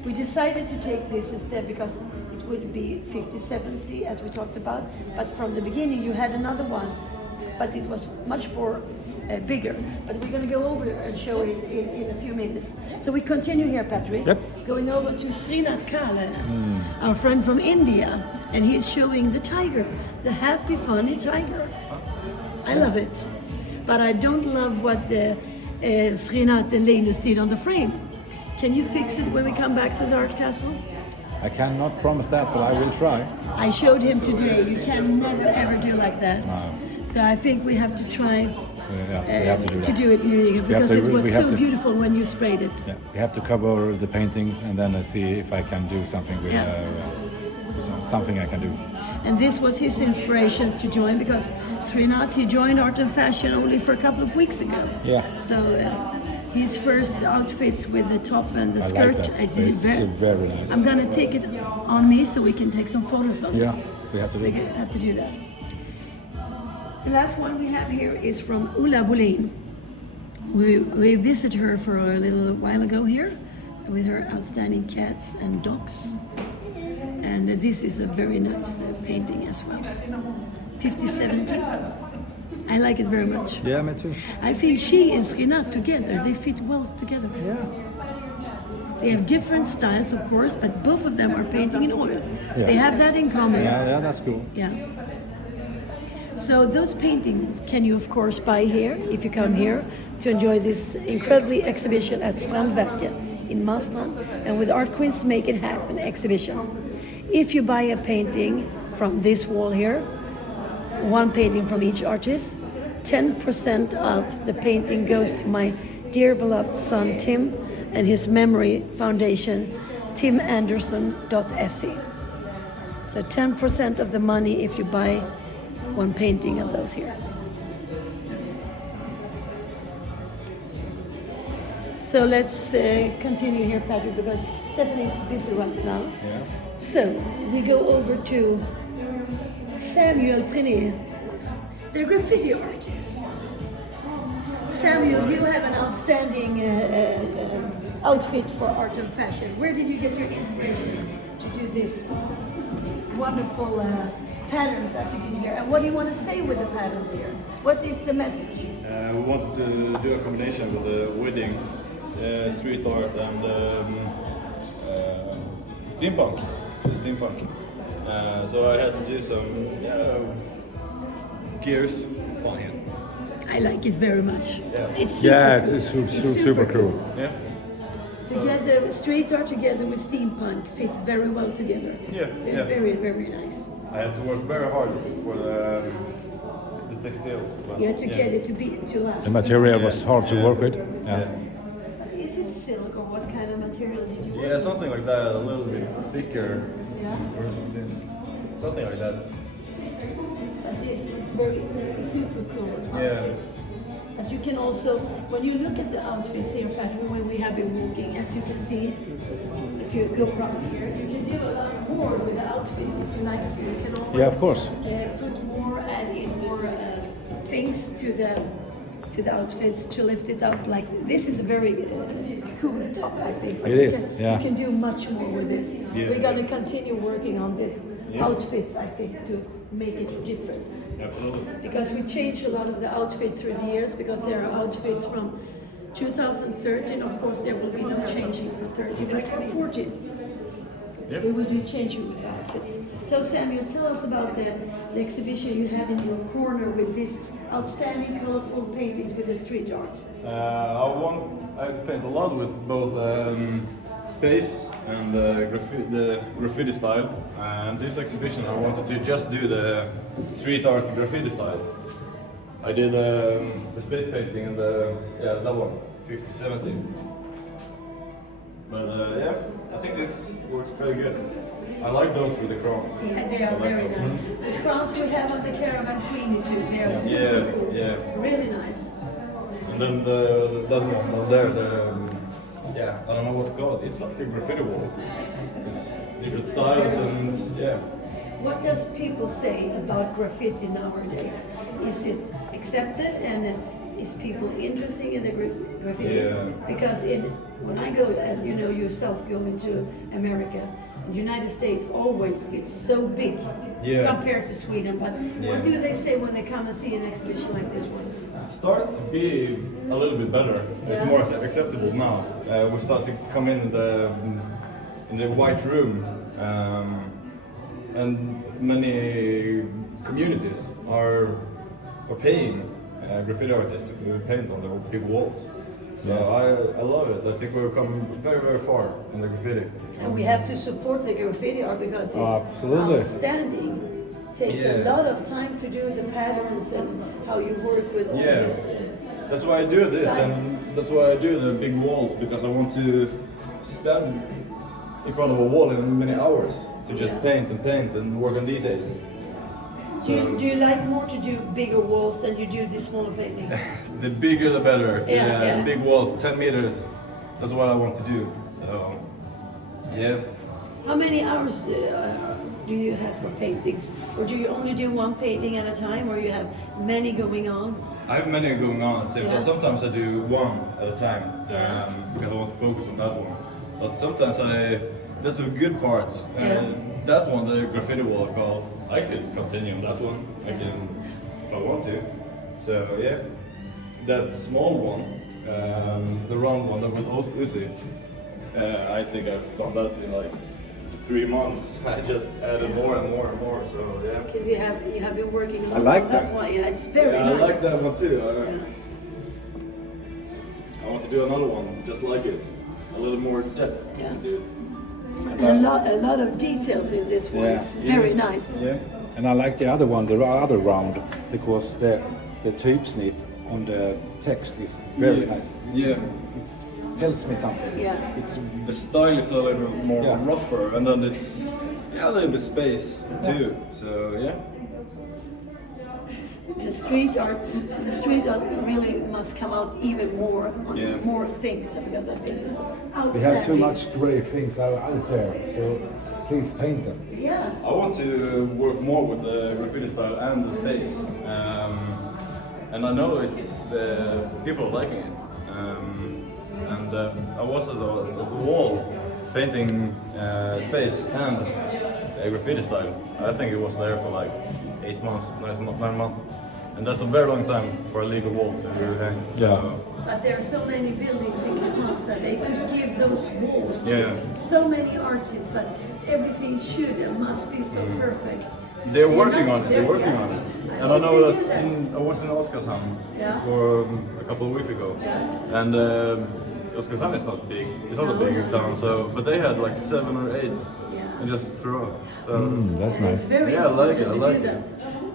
We decided to take this instead because it would be 50, 70 as we talked about. But from the beginning you had another one, but it was much more bigger. But we're going to go over and show it in a few minutes. So we continue here, Patrick. Yep. Going over to Srinath Kale, our friend from India, and he's showing the tiger, the happy, funny tiger. I love it. But I don't love what the Srinath and Linus did on the frame. Can you fix it when we come back to the Art Castle? I cannot promise that, but I will try. I showed him today. You can never ever do like that. So I think we have to try We have to do that. it new because to- it was we have so to- beautiful when you sprayed it. Yeah, we have to cover the paintings and then see if I can do something with something I can do. And this was his inspiration to join because Srinath, he joined Art and Fashion only for a couple of weeks ago. Yeah. So his first outfits with the top and the I skirt, like that. I did It's very nice. I'm gonna take it on me so we can take some photos on Yeah, it. we have to do We it. have to do that. The last one we have here is from Ulla Bolin. We visited her for a little while ago here with her outstanding cats and dogs. And this is a very nice painting as well. 50-70. I like it very much. Yeah, me too. I think she and Srinath together, they fit well together. Yeah. They have different styles, of course, but both of them are painting in oil. Yeah. They have that in common. Yeah, that's cool. Yeah. So those paintings can you of course buy here if you come here to enjoy this incredibly exhibition at Strandverket in Marstrand and with ArtQueens Make It Happen exhibition. If you buy a painting from this wall here, one painting from each artist, 10% of the painting goes to my dear beloved son Tim and his memory foundation, timanderson.se. So 10% of the money if you buy one painting of those here. So let's continue here, Patrick, because Stephanie's busy right now. Yeah. So we go over to Samuel Prené, the graffiti artist. Samuel, you have an outstanding outfits for art and fashion. Where did you get your inspiration to do this? wonderful patterns as you did here. And what do you want to say with the patterns here? What is the message? We wanted to do a combination with the wedding, street art, and steampunk. So I had to do some gears. Fun here. I like it very much. Yeah. It's super cool. It's super cool. Yeah. Together, street art together with steampunk fit very well together. Yeah, They're yeah. very, very nice. I had to work very hard for the textile. But, You had to get it to last. The material was hard to work with. Yeah. But is it silk or what kind of material did you work Yeah, something like that, a little bit thicker. Yeah. Or something like that. But this is very super cool outfits. But you can also, when you look at the outfits here, Patrick, when we have been walking, as you can see, if you go around here, you can do a lot more with the outfits if you like to. You can always Yeah, of course. Put more, add in more things to the outfits to lift it up. Like this is a very cool top, I think. But It is, You can do much more with this. Yeah. We're gonna continue working on this outfits, I think, to make it a difference. Absolutely. Because we changed a lot of the outfits through the years, because there are outfits from 2013. Of course, there will be no changing for 13, but for 14. Yep. We will do changing with the outfits. So Samuel, tell us about the exhibition you have in your corner with these outstanding colorful paintings with the street art. I paint a lot with both space and the graffiti style. And this exhibition I wanted to just do the street art graffiti style. I did the space painting and that one, 50-70. But I think this works pretty good. I like those with the crowns. Yeah, they are very nice. The crowns we have on the Caravan Queenie too, they are super cool. Yeah. Really nice. And then that one down there, I don't know what to call it. It's like a graffiti wall. It's different styles and What does people say about graffiti nowadays? Is it accepted and is people interested in the graffiti? Yeah. Because when I go, as you know yourself, going to America, the United States always it's so big compared to Sweden. But what do they say when they come and see an exhibition like this one? It starts to be a little bit better. It's more acceptable now. We start to come in the white room, and many communities are paying graffiti artists to paint on the big walls. So I love it. I think we've come very, very far in the graffiti. And we have to support the graffiti art because it's Absolutely. outstanding. Takes a lot of time to do the patterns and how you work with all this. That's why I do this, styles. and that's why I do the big walls, because I want to stand in front of a wall in many hours to just paint and work on details. Do you like more to do bigger walls than you do this smaller painting? The bigger the better. Yeah. Big walls, 10 meters. That's what I want to do. So, yeah. How many hours do you have for paintings? Or do you only do one painting at a time, or you have many going on? I have many going on at the same time. Yeah. Sometimes I do one at a time because I want to focus on that one. But sometimes that's a good part. That one, the graffiti wall, I could continue on that one. I can, if I want to. So yeah, that small one, the round one that with Uzi, I think I've done that in like 3 months. I just added more and more and more. So yeah. Because you have been working on I like that that. one. Yeah, it's very nice. I like that one too. I want to do another one just like it, a little more depth into it. A lot of details in this one. It's very nice. Yeah. And I like the other one, the other round, because the typesnit on the text is very nice. Yeah. It tells me something. Yeah. It's The style is a little bit more rougher, and then it's a little bit space too. So yeah. The street art really must come out even more on more things, because I think it's outstanding. we have too much grey things out there, so please paint them. Yeah. I want to work more with the graffiti style and the space, and I know it's people are liking it. I was at the wall painting space and graffiti style. I think it was there for like 8 months, 9 months. And that's a very long time for a legal wall to hang. So, But there are so many buildings in Kristianstad that they could give those walls to Yeah. so many artists, but everything should and must be so perfect. They're working on it. They're working on it. And I know hope they that do that. I was in Oskarshamn Yeah. for a couple of weeks ago, Yeah. and Oskarshamn is not big. It's not a big town, so but they had like 7 or 8, Yeah. and just throw. So, That's And it's nice. very Yeah, I like important it, I to like do it. that.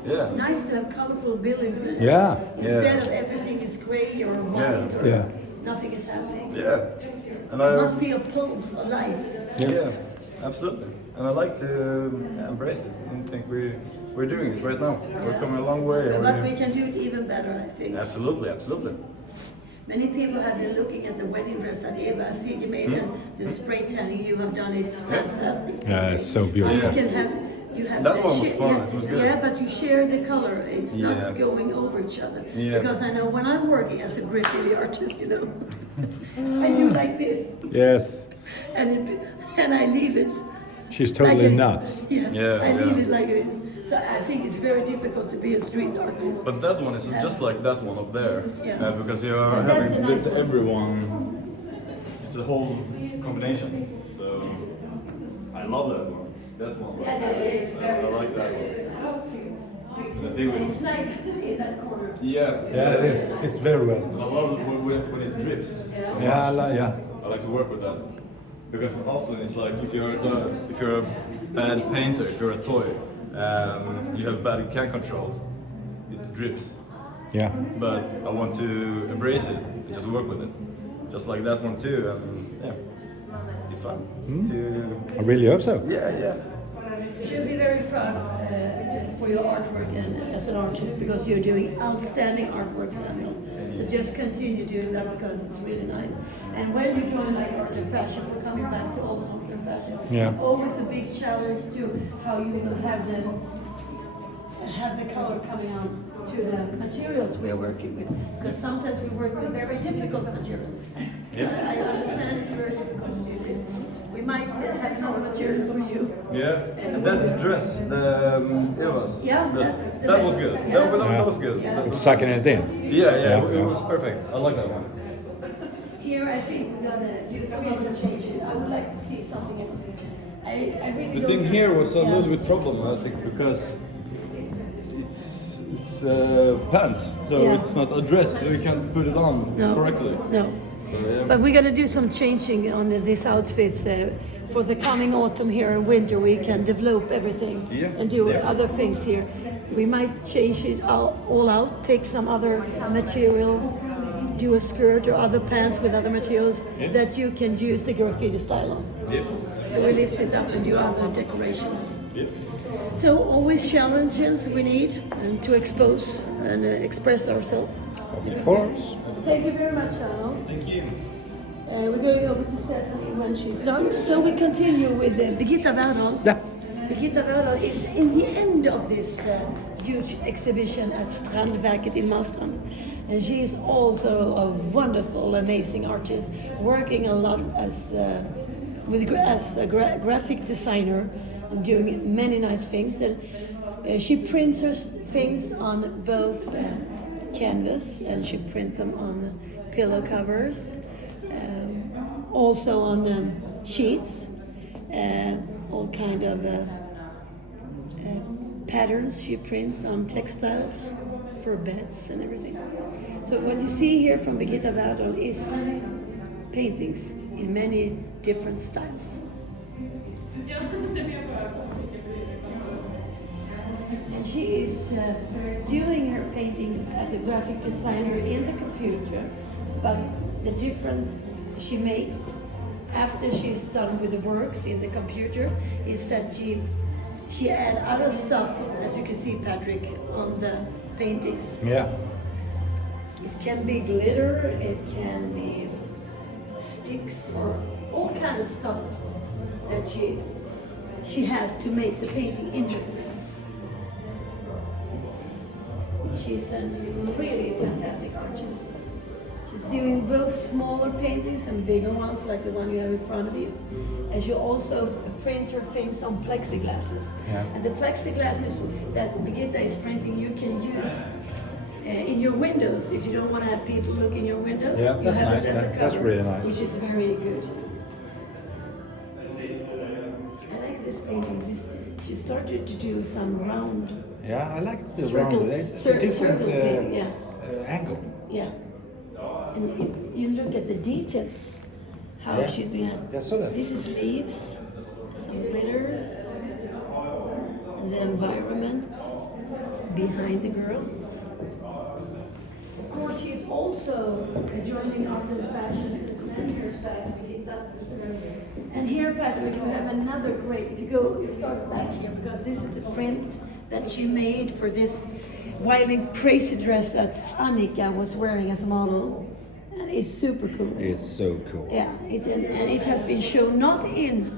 Yeah. Nice to have colorful buildings Yeah. instead of everything is gray or white or Yeah. nothing is happening. Yeah. And There must be a pulse, a life. Yeah, absolutely. And I like to embrace it. I think we're doing it right now. We're coming a long way. But we can do it even better, I think. Absolutely, absolutely. Many people have been looking at the wedding dress that Eva Sige made and the spray tanning you have done. It's fantastic. Yeah, it's so beautiful. You have That the one was fun, yeah, it was good. Yeah, but you share the color. It's Yeah. not going over each other. Yeah. Because I know when I'm working as a graffiti artist, you know, I do like this, Yes. and I leave it. She's totally like nuts. Yeah, Yeah, I leave yeah. it like it is. So I think it's very difficult to be a street artist. But that one is just like that one up there, Yeah. because you are And that's having a nice one. everyone. It's a whole combination. So I love that one. That's one. Yeah, that is very I like that one. The thing And was, it's nice in that corner. yeah, Yeah, it is. It's very well. And I love it when it drips. So Yeah, much. yeah. I like to work with that because often it's like if you're a bad painter, if you're a toy, you have bad can control. It drips. Yeah. But I want to embrace it and just work with it, just like that one too. Yeah, it's fun. I really hope so. Yeah. You should be very proud for your artwork and as an artist because you're doing outstanding artwork, Samuel. So just continue doing that because it's really nice. And when you join like art and fashion, we're coming back to also art and fashion. Yeah. Always a big challenge to how you will have the color coming out to the materials we are working with. Because sometimes we work with very difficult materials. So I understand it's very difficult to do this. We might have another material for you. Yeah, that dress, the Eva's Yeah, dress, that's the that best. was good. Yeah. That was good. Yeah. It's sucking it in. Yeah, it was perfect. I like that one. Here, I think we're gonna do some other changes. I would like to see something else. I really The don't thing know. here was a Yeah. little bit problem, I think, because it's pants, so Yeah. it's not a dress, so you can't put it on No. correctly. No. So yeah. But we're gonna do some changing on these outfits for the coming autumn here and winter. We can develop everything Yeah. and do Yeah. other things here. We might change it all out, take some other material, do a skirt or other pants with other materials that you can use the graffiti style on. Yeah. So we lift it up and do other decorations. Yeah. So always challenges we need and to expose and express ourselves. Of course. Thank you very much, Arnold. Thank you. We're going over to Stephanie when she's done. So we continue with Birgitta Werdal. Yeah. Birgitta Werdal is in the end of this huge exhibition at Strandverket in Marstrand. And she is also a wonderful, amazing artist, working a lot as a graphic designer and doing many nice things. And she prints her things on both canvas and she prints them on pillow covers, also on sheets, all kind of patterns she prints on textiles for beds and everything. So what you see here from Birgitta Werdal is paintings in many different styles. And she is doing her paintings as a graphic designer in the computer, but the difference she makes after she's done with the works in the computer is that she add other stuff, as you can see, Patrick, on the paintings. Yeah. It can be glitter, it can be sticks, or all kind of stuff that she has to make the painting interesting. She's a really fantastic artist. She's doing both smaller paintings and bigger ones, like the one you have in front of you. And she also print her things on plexiglasses. Yeah. And the plexiglasses that Birgitta is printing, you can use in your windows. If you don't want to have people look in your window, Yeah, you that's have nice. it as a That's cover, really nice. which is very good. I like this painting. She started to do some round. Yeah, I like the Circle- round. It's cir- a different circle painting, yeah. angle. Yeah. And if you look at the details, how Yeah. she's been. Yeah, so that. This is leaves, some glitters, and the environment behind the girl. Of course, she's also joining Art and Fashion since many years back, Birgitta. And here, Patrick, we have another great. If you go start back here, because this is the print that she made for this wild and crazy dress that Annika was wearing as a model. And it's super cool. It's so cool. Yeah, and it has been shown not in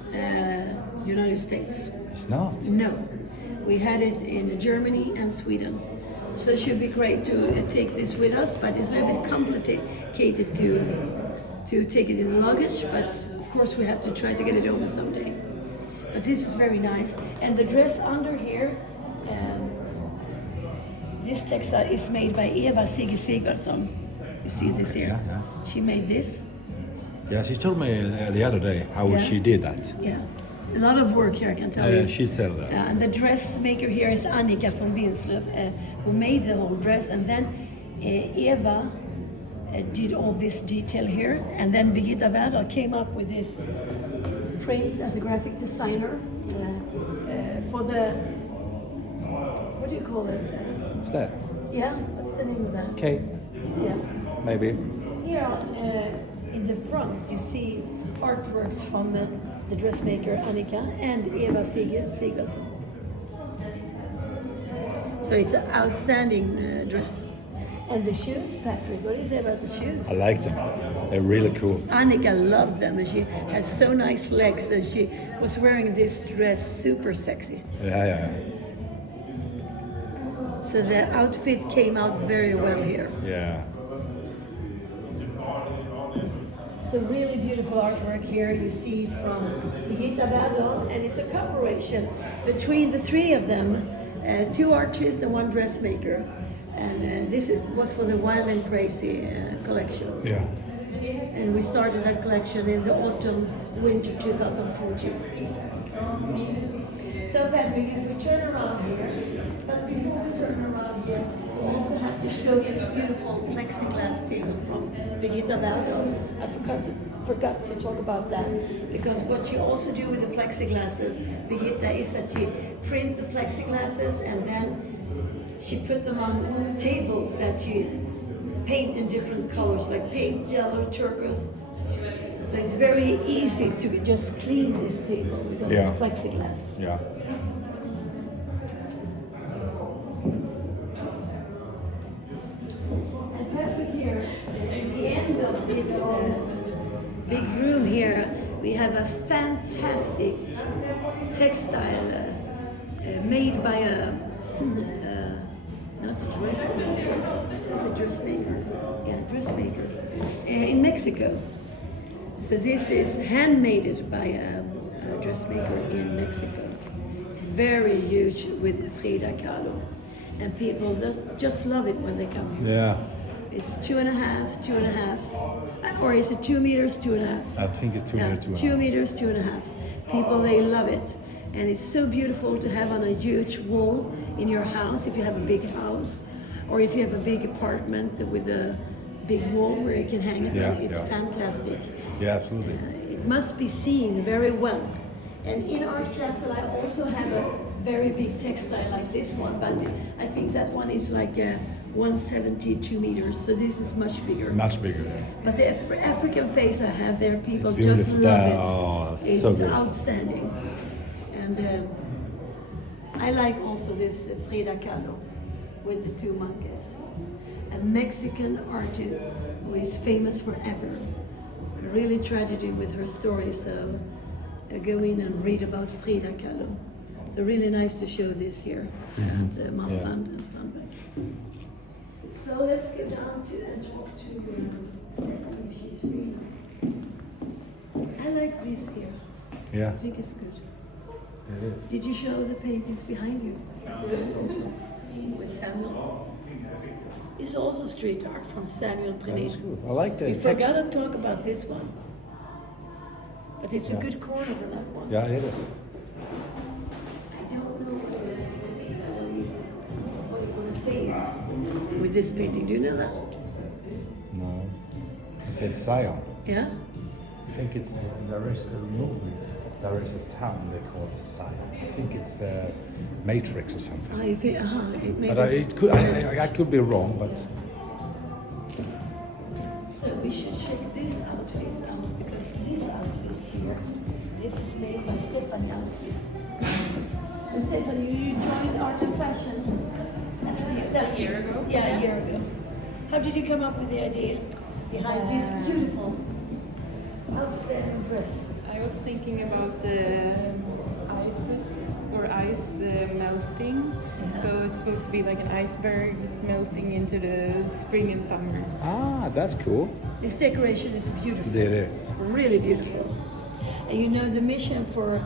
United States. It's not. No, we had it in Germany and Sweden. So it should be great to take this with us, but it's a little bit complicated to take it in the luggage. But of course, we have to try to get it over someday. But this is very nice, and the dress under here. This textile is made by Eva Sigurdsson. You see this here? Yeah. She made this. Yeah, she told me the other day how Yeah. she did that. Yeah, a lot of work here, I can tell you. She said that. And the dressmaker here is Annika from Vinslöv, who made the whole dress. And then Eva did all this detail here. And then Birgitta Verdal came up with this print as a graphic designer for the, what do you call it? What's that? Yeah, what's the name of that? Cape, Yeah. maybe. Here in the front you see artworks from the dressmaker Annika and Eva Sigurdsson. So it's an outstanding dress. And the shoes, Patrick, what do you say about the shoes? I like them. They're really cool. Annika loved them, and she has so nice legs, and she was wearing this dress super sexy. Yeah. So the outfit came out very well here. Yeah. So really beautiful artwork here you see from Birgitta Verdal, and it's a cooperation between the three of them, two artists and one dressmaker. And this was for the Wild and Crazy collection. Yeah. And we started that collection in the autumn-winter 2014. So Patrick, if we turn around here, but before we turn around here, we also have to show you this beautiful plexiglass table from Birgitta Verdal. I forgot to talk about that, because what you also do with the plexiglasses, Birgitta, is that you print the plexiglasses and then she put them on tables that you paint in different colors, like pink, yellow, turquoise. So it's very easy to just clean this table because Yeah. it's plexiglass. Yeah. And Patrick here, at the end of this big room here, we have a fantastic textile made by not a dressmaker, it's a dressmaker, yeah, dressmaker, in Mexico. So this is handmade by a dressmaker in Mexico. It's very huge with Frida Kahlo. And people just love it when they come here. Yeah. It's 2.5, or is it 2 meters, 2.5? I think it's 2 meters, 2.5. 2 meters, 2.5. People, they love it. And it's so beautiful to have on a huge wall in your house, if you have a big house, or if you have a big apartment with a big wall where you can hang it on. It's fantastic. Yeah, absolutely. It must be seen very well. And in art class, I also have a very big textile like this one, but I think that one is like 172 meters, so this is much bigger. Much bigger. But the African face I have there, people It's just beautiful. love it. Oh, It's so good. outstanding. And I like also this Frida Kahlo with the two monkeys. A Mexican artist who is famous forever. A really tragedy with her story, so go in and read about Frida Kahlo. So really nice to show this here at Marstrand and Strandberg. So let's go down to and talk to I like this here. Yeah, I think it's good. it is. Did you show the paintings behind you? Also, with Samuel. It's also street art from Samuel That's Prenet. good. I like the We text. forgot to talk about this one. But it's a good corner than that one. Yeah, it is. I don't know what you want to say with this painting. Do you know that? No. It says Zion. Yeah? I think it's there is a movement. There is this town they call Zion. I think it's Matrix or something. I think, it makes But it could, I could be wrong, but So we should check this outfit out because this outfit here, this is made by Stephanie Outfits. And Stephanie, you joined Art and Fashion last year ago? Yeah, a year ago. How did you come up with the idea behind this beautiful, outstanding dress? I was thinking about the ice melting. So it's supposed to be like an iceberg melting into the spring and summer. that's cool. This decoration is beautiful. It is. Really beautiful. And you know the mission for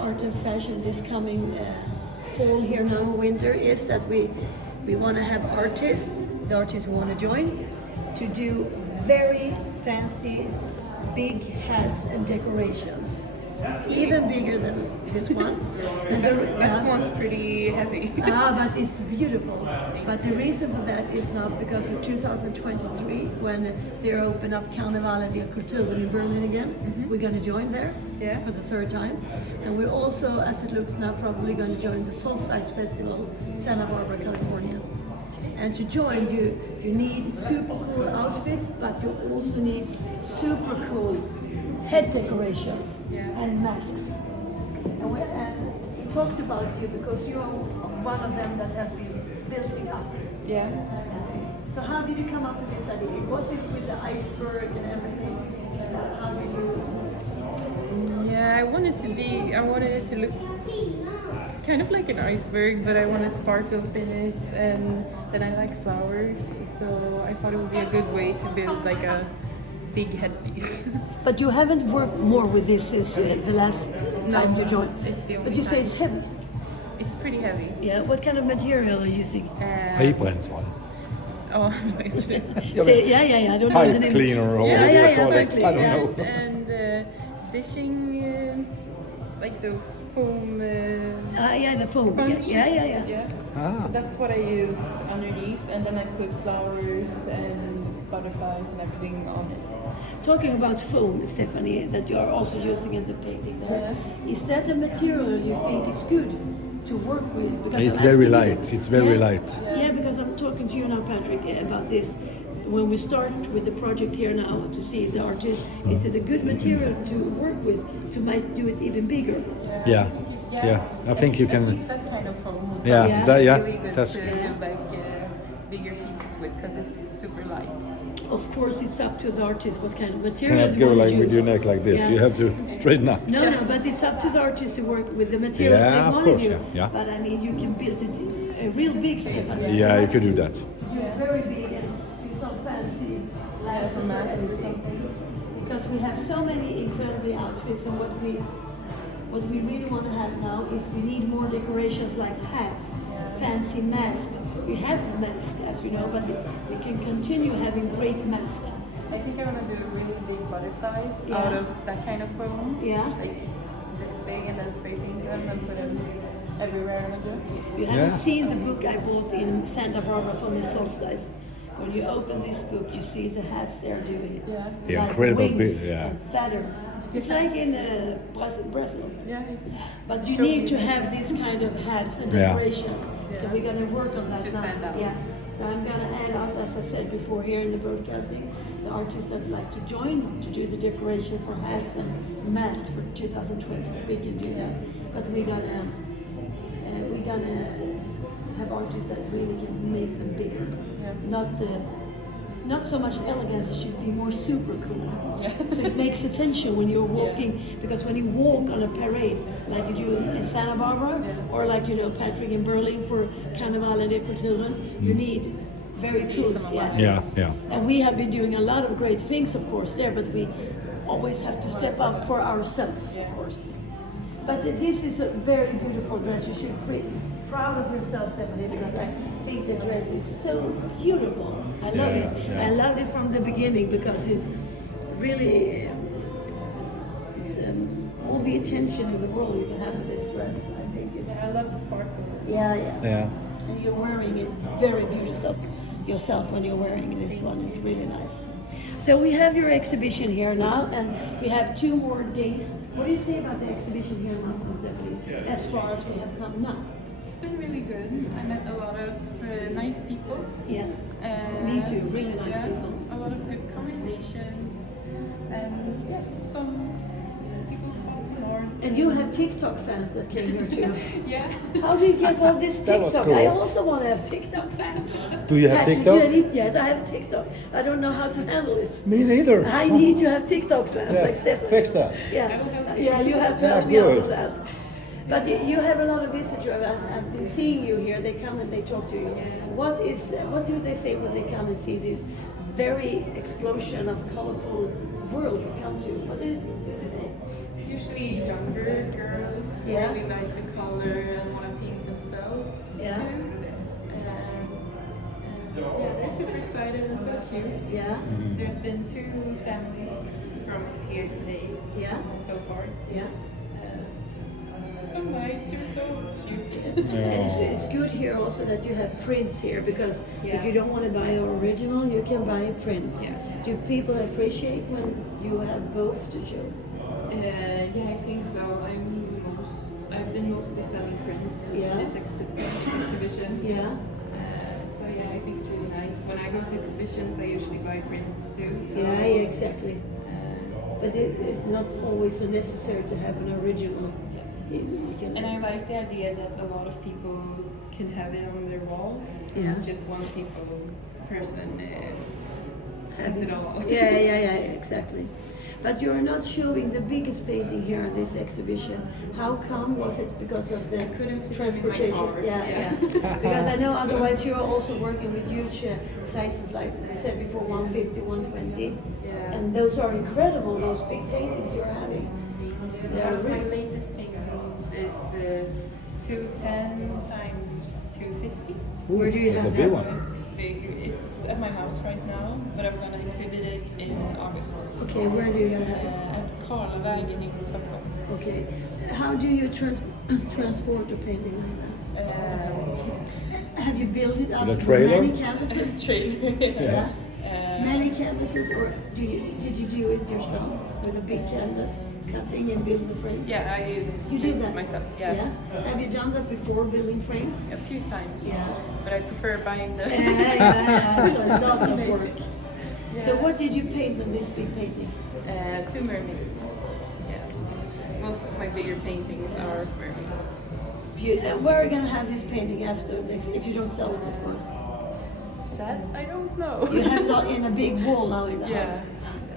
Art and Fashion this coming fall here now, winter, is that we want to have artists, the artists who want to join, to do very fancy big hats and decorations. Even bigger than this one. That one's pretty heavy. But it's beautiful. But the reason for that is not because for 2023, when they open up Carnaval de Culturen in Berlin again, we're going to join there for the third time. And we're also, as it looks now, probably going to join the Solstice Festival, Santa Barbara, California. And to join, you need super cool outfits, but you also need super cool head decorations and masks. And we talked about you because you are one of them that have been building up. Yeah. So how did you come up with this idea? Was it with the iceberg and everything? How did you? Yeah, I wanted it to look kind of like an iceberg, but I wanted sparkles in it, and then I like flowers, so I thought it would be a good way to build like a big headpiece. But you haven't worked more with this since the last time you joined. It's the only But you say it's heavy. It's pretty heavy. Yeah. What kind of material are you using? Paperbrennsel. Oh, wait. Say, yeah. I don't know the Pipe name. cleaner or what do you call it? pipe I don't cleaner, know. And dishing, like those foam. The foam. Sponges. Yeah. So that's what I used underneath, and then I put flowers and butterflies and everything on it. Talking about foam, Stephanie, that you are also using in the painting there, is that a material you think is good to work with? Because It's I'm very asking you- light. It's very light. Yeah, because I'm talking to you now, Patrick, about this. When we start with the project here now to see the artist, is it a good material to work with to might do it even bigger? Yeah. I think you At can. least that kind of foam would be Yeah, really good that's- to do like bigger pieces with, because it's super light. Of course, it's up to the artist what kind of You material cannot you go want like to with use. your neck like this. Yeah. You have to straighten up. No, but it's up to the artist to work with the materials Yeah, they of want to course, do. yeah. But I mean, you can build it real big, Stephanie. Yeah, you could do that. Do it very big and do some fancy glasses or everything. Because we have so many incredible outfits, and what we really want to have now is we need more decorations like hats, fancy masks. We have masks, as you know, but we can continue having great masks. I think I want to do really big butterflies Yeah. out of that kind of foam. Yeah. Like this big, and then spray paint them and put them everywhere on a dress. You haven't Yeah. seen the book I bought in Santa Barbara from the Solstice. When you open this book, you see the hats they're doing. Yeah. Yeah, Like incredible wings bit, yeah. and feathers. It's like in Brazil. Yeah. But you Show need me. to have this kind of hats and Yeah. decoration. So we're going to work on that To now. stand out. Yeah. So I'm going to add out, as I said before here in the broadcasting, the artists that like to join to do the decoration for hats and masks for 2020. We can do that. But we're gonna have artists that really can make them bigger. Not so much elegance, it should be more super cool. So it makes attention when you're walking, because when you walk on a parade, like you do in Santa Barbara, or like, Patrick in Berlin for Carnaval de Culturen, you need very cool. Yeah. And we have been doing a lot of great things, of course, there, but we always have to step up for ourselves, of course. But this is a very beautiful dress. You should be proud of yourself, Stephanie, because I think the dress is so beautiful. I love it. I loved it from the beginning because it's really all the attention in the world you can have in this dress. I think it's. I love the sparkle. Yeah. And you're wearing it very beautiful yourself when you're wearing this one. It's really nice. So we have your exhibition here now, and we have 2 more days. What do you say about the exhibition here in Marstrand, Stephanie, as far as we have come now? It's been really good. I met a lot of nice people. Yeah, me too, really nice people. A lot of good conversations, and some people from more. And you have TikTok fans that came here too. Yeah. How do you get all this That was TikTok? cool. I also want to have TikTok fans. Do you have Patrick, TikTok? you need- Yes, I have TikTok. I don't know how to handle this. Me neither. I need to have TikTok fans like Stephanie. Fix that. Yeah, you have to help me out with that. But you have a lot of visitors. I've been seeing you here. They come and they talk to you. What do they say when they come and see this very explosion of colorful world you come to? What do they say? It's usually younger girls who Yeah. really like the color and want to paint themselves Yeah. too. They're super excited and so cute. Yeah, There's been 2 families from here today yeah, so far. yeah. So nice, they're so cute. And it's good here also that you have prints here, because if you don't want to buy the original, you can buy prints. Yeah. Do people appreciate when you have both to show? Yeah, I think so. I've been mostly selling prints in this exhibition. Yeah. So I think it's really nice. When I go to exhibitions, I usually buy prints too. So, Yeah, exactly. But it's not always so necessary to have an original. You can- And I like the idea that a lot of people can have it on their walls. So Yeah. not just one person has it all. Yeah, exactly. But you're not showing the biggest painting here in this exhibition. How come? Was it because of the couldn't fit it in my transportation? car. Yeah. Because I know otherwise you're also working with huge sizes, like you said before, 150, 120. Yeah. And those are incredible, those big paintings you're having. They are One of my really... latest paintings is 210 times 250. Where do you That's have a big that? one. It's big. It's at my house right now, but I'm gonna exhibit it in August. Okay, where do you have it? At Vallien in Stockholm. Okay. How do you transport a painting like that? Have you built it up With a with trailer? many canvases? Trailer. Many canvases, or did you do it yourself with a big canvas, cutting and build the frame? Yeah, You did that myself. Yeah. Have you done that before, building frames? A few times. Yeah. But I prefer buying the. Yeah, it's a lot of work. So what did you paint on this big painting? 2 mermaids. Yeah. Most of my bigger paintings are of mermaids. And where are you gonna have this painting after next? If you don't sell it, of course. That I don't know. You have it in a big wall now in the Yeah. house.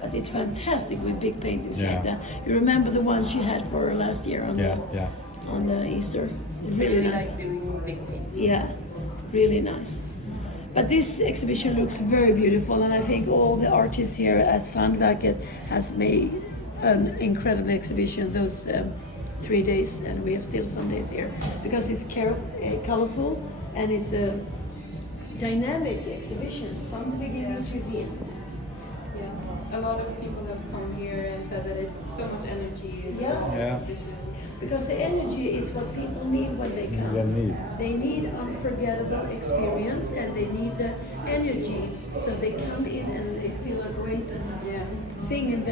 But it's fantastic with big paintings Yeah. like that. You remember the one she had for her last year on on the Easter? Really nice. Like doing big paintings. Yeah, really nice. But this exhibition looks very beautiful, and I think all the artists here at Sandverket has made an incredible exhibition those 3 days, and we have still some days here because it's colorful and it's a dynamic exhibition from the beginning to the end. Yeah. A lot of people have come here and said that it's so much energy in the Yeah. exhibition. Because the energy is what people need when they come. They need. They need unforgettable experience, and they need the energy, so they come in and they feel a great thing in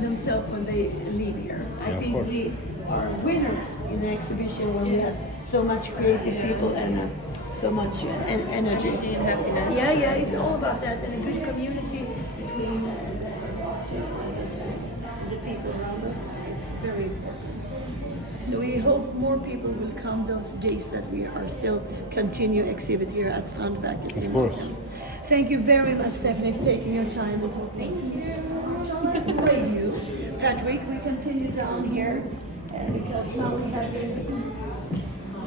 themselves when they leave here. I Yeah, of think course. we are winners in the exhibition when we have so much creative people and so much energy. Energy and happiness. Yeah, it's all about that, and a good community between the artists and the people around us. It's very important. So we hope more people will come those days that we are still continue exhibit here at Sandverket. Of course. Thank you very much, Stephanie, for taking your time to talk. Thank you. Brave you. Patrick, we continue down here because now we have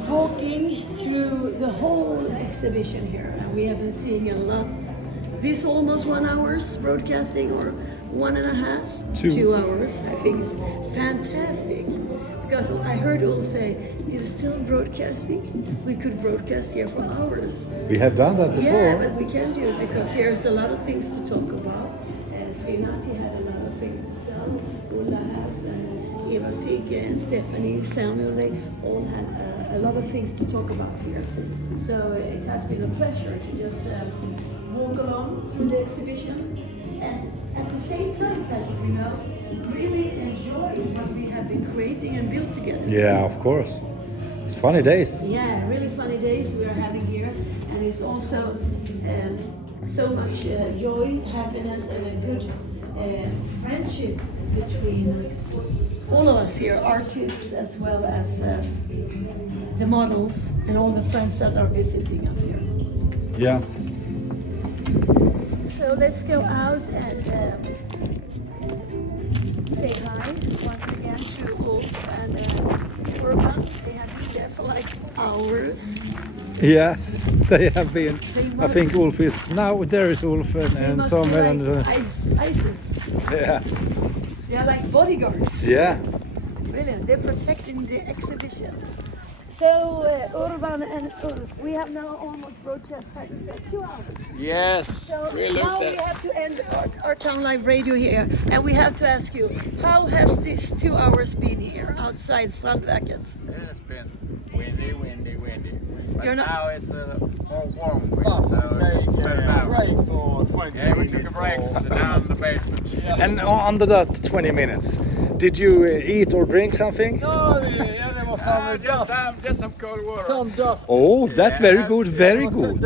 walking through the whole exhibition here, and we have been seeing a lot. This almost 1 hour's broadcasting, or 1.5, 2 hours. I think it's fantastic, because I heard Ulf say, "You're still broadcasting? We could broadcast here for hours." We have done that before. Yeah, but we can't do it because there's a lot of things to talk about. Svinati had a lot of things to tell. Ulla has, and Eva Sigge and Stephanie, Samuel, they all had a lot of things to talk about here. So it has been a pleasure to just walk along through the exhibition, and at the same time, Patrick, really enjoy what we have been creating and built together. Yeah, of course. It's funny days. Yeah, really funny days we are having here, and it's also so much joy, happiness, and a good friendship between all of us here, artists as well as the models and all the friends that are visiting us here. Yeah. So let's go out and say hi once again to Ulf and Urban. They have been there for like hours. Yes, they have been. I think Ulf is now. There is Ulf and Samuel and. ISIS. Yeah. They are like bodyguards. Yeah. Brilliant. They're protecting the exhibition. So Urban and Ulf, we have now almost broadcast 2 hours. Yes. So we now we have to end our Town Live radio here, and we have to ask you, how has this 2 hours been here outside Strandverket? It has been windy. But You're not- now it's more warm wind, so it's better now. Break for 20 Yeah, we took a break down in the basement. And under that 20 minutes, did you eat or drink something? No, there was some dust. Just some cold water. Some dust. Oh, that's very good. Very good.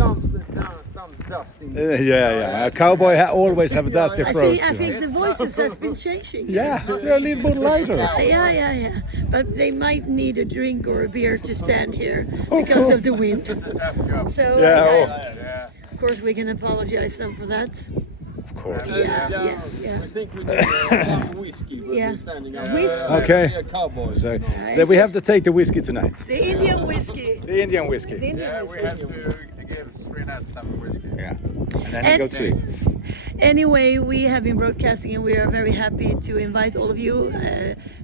Some dust in Yeah. A cowboy always have dusty I throats. think the voices has been changing. Yeah, they're a little bit lighter. Yeah. But they might need a drink or a beer to stand here because of the wind. It's a tough job. So Yeah. of course we can apologize them for that. Of course. Yeah. I think we need some whiskey when Yeah. we're standing out. Whiskey. Okay. Be a cowboy. So then we have to take the whiskey tonight. The Indian whiskey. The Indian whiskey. The Indian Yeah, we whiskey. have to give Renat some whiskey. Yeah. And then you go to sleep. Anyway, we have been broadcasting, and we are very happy to invite all of you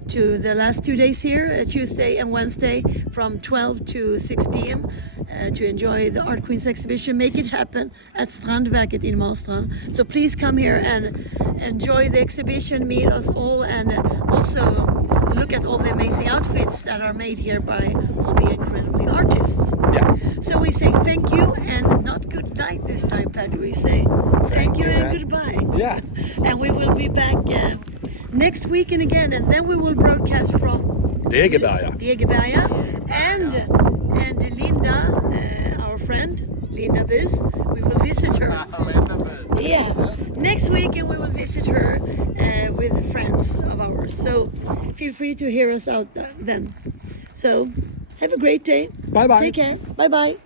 to the last 2 days here, Tuesday and Wednesday, from 12 to 6 p.m. To enjoy the ArtQueens exhibition. Make it happen at Strandverket in Marstrand. So please come here and enjoy the exhibition, meet us all, and also look at all the amazing outfits that are made here by all the incredible artists. Yeah. So we say thank you, and not good night this time, Paddy. We say thank you and goodbye. Yeah. And we will be back next weekend again, and then we will broadcast from Degeberga, and Linda, our friend Linda Bus. We will visit her. Yeah, next week, and we will visit her with friends of ours. So feel free to hear us out then. So have a great day. Bye bye. Take care. Bye bye.